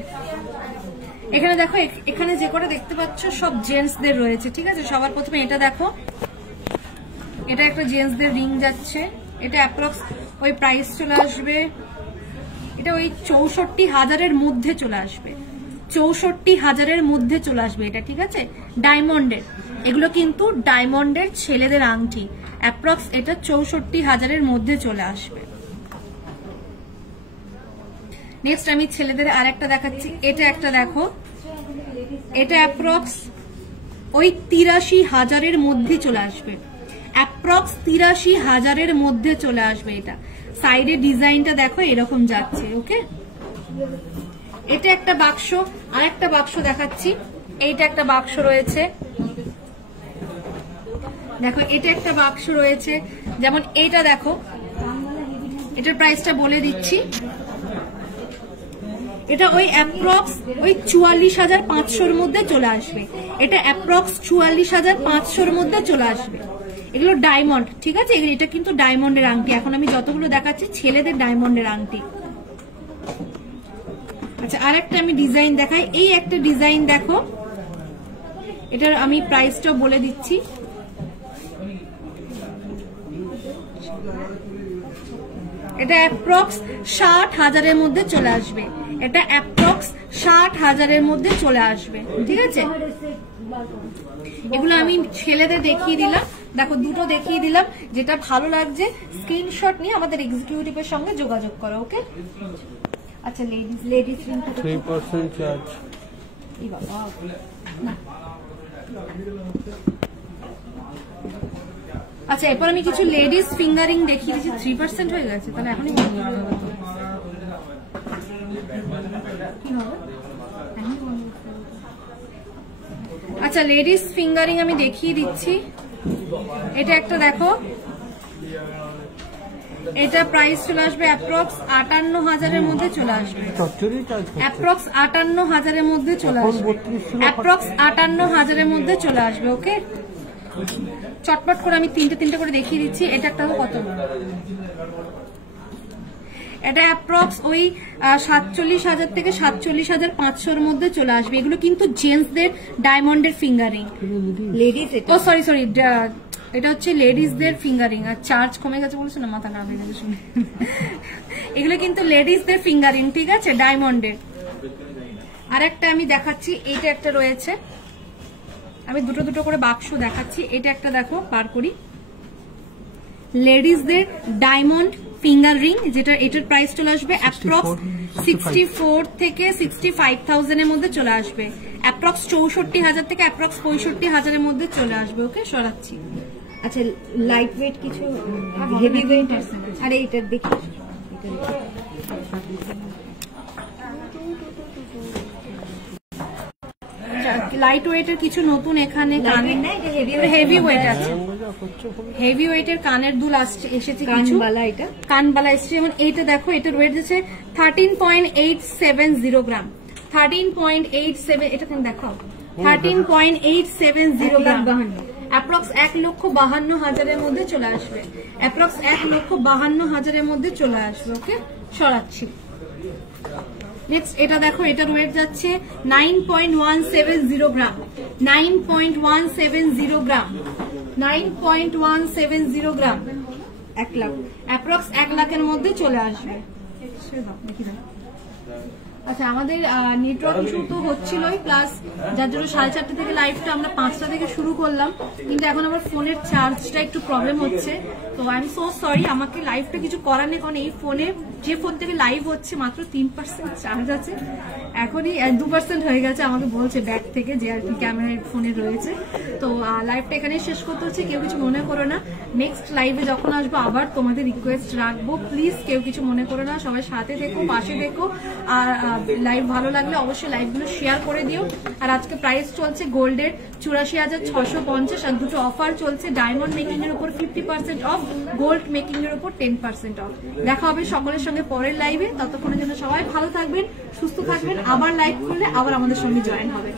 এখানে দেখো, এখানে যে কটা দেখতে পাচ্ছ সব জেন্টসদের রয়েছে, ঠিক আছে। সবার প্রথমে এটা দেখো, এটা একটা জেন্টসদের রিং যাচ্ছে, এটা অ্যাপ্রক্স ওই প্রাইস চলে আসবে, এটা ওই 64,000 মধ্যে চলে আসবে, 64,000 মধ্যে চলে আসবে এটা, ঠিক আছে। ডায়মন্ডের, এগুলো কিন্তু ডায়মন্ডের ছেলেদের আংটি, অ্যাপ্রক্স এটা 64,000 মধ্যে চলে আসবে। নেক্সট আমি ছেলেদের আর একটা দেখাচ্ছি, এটা একটা দেখো, এটা অ্যাপ্রক্স ওই 83,000 মধ্যে চলে আসবে, অ্যাপ্রক্স 83,000 মধ্যে চলে আসবে। এটা সাইডের ডিজাইনটা দেখো এরকম যাচ্ছে। ওকে, এটা একটা বাক্স, আর একটা বাক্স দেখাচ্ছি, এইটা একটা বাক্স রয়েছে, দেখো এটা একটা বাক্স রয়েছে, যেমন এইটা দেখো, এটার প্রাইসটা বলে দিচ্ছি, এটা ওই অ্যাপ্রক্স ওই 44,500 মধ্যে চলে আসবে, এটা অ্যাপ্রক্স 44,500 মধ্যে চলে আসবে। এগুলো ডায়মন্ড, ঠিক আছে, এটা কিন্তু ডায়মন্ডের আংটি, এখন আমি যতগুলো দেখাচ্ছি ছেলেদের ডায়মন্ডের আংটি। আচ্ছা, আর একটা আমি ডিজাইন দেখাই, এই একটা ডিজাইন দেখো, এটার আমি প্রাইসটা বলে দিচ্ছি, এটা অ্যাপ্রক্স 60,000 মধ্যে চলে আসবে, এটা অ্যাপ্রক্স 60,000 মধ্যে চলে আসবে, ঠিক আছে। এগুলো আমি ছেলেদের দেখিয়ে দিলাম, দেখো দুটো দেখিয়ে দিলাম, যেটা ভালো লাগছে স্ক্রিনশট নিয়ে আমাদের এক্সিকিউটিভের সঙ্গে যোগাযোগ করো। ওকে, আচ্ছা লেডিস 3% চার্জ। আচ্ছা, এরপর আমি কিছু লেডিস ফিঙ্গারিং দেখিয়ে দিচ্ছি। 3% হয়ে গেছে, তাহলে এখনই বন্ধ করে দেবো। কি হবে? আচ্ছা, লেডিস ফিঙ্গারিং আমি দেখিয়ে দিচ্ছি, এটা একটা দেখো, এটা প্রাইস চলে আসবে অ্যাপ্রক্স 58,000 মধ্যে চলে আসবে, অ্যাপ্রক্স 58,000 মধ্যে চলে আসবে, অ্যাপ্রক্স 58,000 মধ্যে চলে আসবে। ওকে, চটপট করে আমি তিনটে করে দেখিয়ে দিচ্ছি। এটা একটা কত, এটা অ্যাপ্রক্স ওই 47,000 থেকে 47,500 মধ্যে চলে আসবে। এগুলো কিন্তু জেন্টসদের ডায়মন্ডের ফিঙ্গারিং, লেডিস, ও সরি এটা হচ্ছে লেডিসদের ফিঙ্গারিং, আর চার্জ কমে গেছে বলছো না, মাথা খারাপ হয়ে গেছে শুনে। এগুলো কিন্তু লেডিসদের ফিঙ্গারিং, ঠিক আছে, ডায়মন্ডের। আর একটা আমি দেখাচ্ছি, এইটা একটা রয়েছে, আমি দুটো দুটো করে বাক্স দেখাচ্ছি। এটা একটা দেখো, পার করি, লেডিসদের ডায়মন্ড ফিঙ্গার রিং, যেটা এটার প্রাইস চলে আসবে অ্যাপ্রক্স 64 থেকে 65,000 এর মধ্যে চলে আসবে, অ্যাপ্রক্স 64,000 থেকে অ্যাপ্রক্স 65,000 এর মধ্যে চলে আসবে। ওকে, সরাচ্ছি। আচ্ছা, লাইট ওয়েট কিছু, হেভি ওয়েট আছে? আরে এটা দেখি, লাইট ওয়েটের কিছু নতুন এখানে হেভি ওয়েট আছে, হেভি ওয়েটের কানের দুল আসছে, এসেছে কিছু কানবালা এসছে। যেমন এইটা দেখো, এটার ওয়েট আছে 13.870 গ্রাম, 13.87, এটা তুমি দেখো 13.870 গ্রাম, অ্যাপ্রক্স 1,52,000 এর মধ্যে চলে আসবে, অ্যাপ্রক্স 1,52,000 এর মধ্যে চলে আসবে। ওকে, সরাচ্ছি। নেক্সট এটা দেখো, এটার ওয়েট যাচ্ছে 9.170 গ্রাম, 9.170 গ্রাম, 9.170 গ্রাম, 1 লাখ, অ্যাপ্রক্স 1 লাখের মধ্যে চলে আসবে। দেখি দাও। আচ্ছা, আমাদের নেটওয়ার্ক ইস্যু তো হচ্ছিলই, প্লাস যার জন্য 4:30 থেকে লাইভটা আমরা 5টা থেকে শুরু করলাম, কিন্তু এখন আমার ফোনের চার্জটা একটু প্রবলেম হচ্ছে, তো আই এম সো সরি, আমাকে লাইভটা কিছু করার নেই, কারণ এই ফোনে, যে ফোন থেকে লাইভ হচ্ছে মাত্র 3% চার্জ আছে, এখনই 2% হয়ে গেছে, আমাকে বলছে ব্যাক থেকে যে আর কি ক্যামেরা ফোনে রয়েছে। তো লাইভটা এখানে শেষ করতে হচ্ছে, কেউ কিছু মনে করো না, নেক্সট লাইভে যখন আসবো আবার তোমাদের রিকোয়েস্ট রাখবো, প্লিজ কেউ কিছু মনে করো না, সবাই সাথে দেখো, পাশে দেখো, আর লাইভ ভালো লাগলে অবশ্যই লাইভগুলো শেয়ার করে দিও। আর আজকে প্রাইস চলছে গোল্ডের 84,650, আর দুটো অফার চলছে, ডায়মন্ড মেকিং এর উপর 50% অফ, গোল্ড মেকিং এর উপর 10% অফ। দেখা হবে সকলের সঙ্গে পরের লাইভে, ততক্ষণের জন্য সবাই ভালো থাকবেন, সুস্থ থাকবেন, আবার লাইভ করলে আবার আমাদের সঙ্গে জয়েন হবে।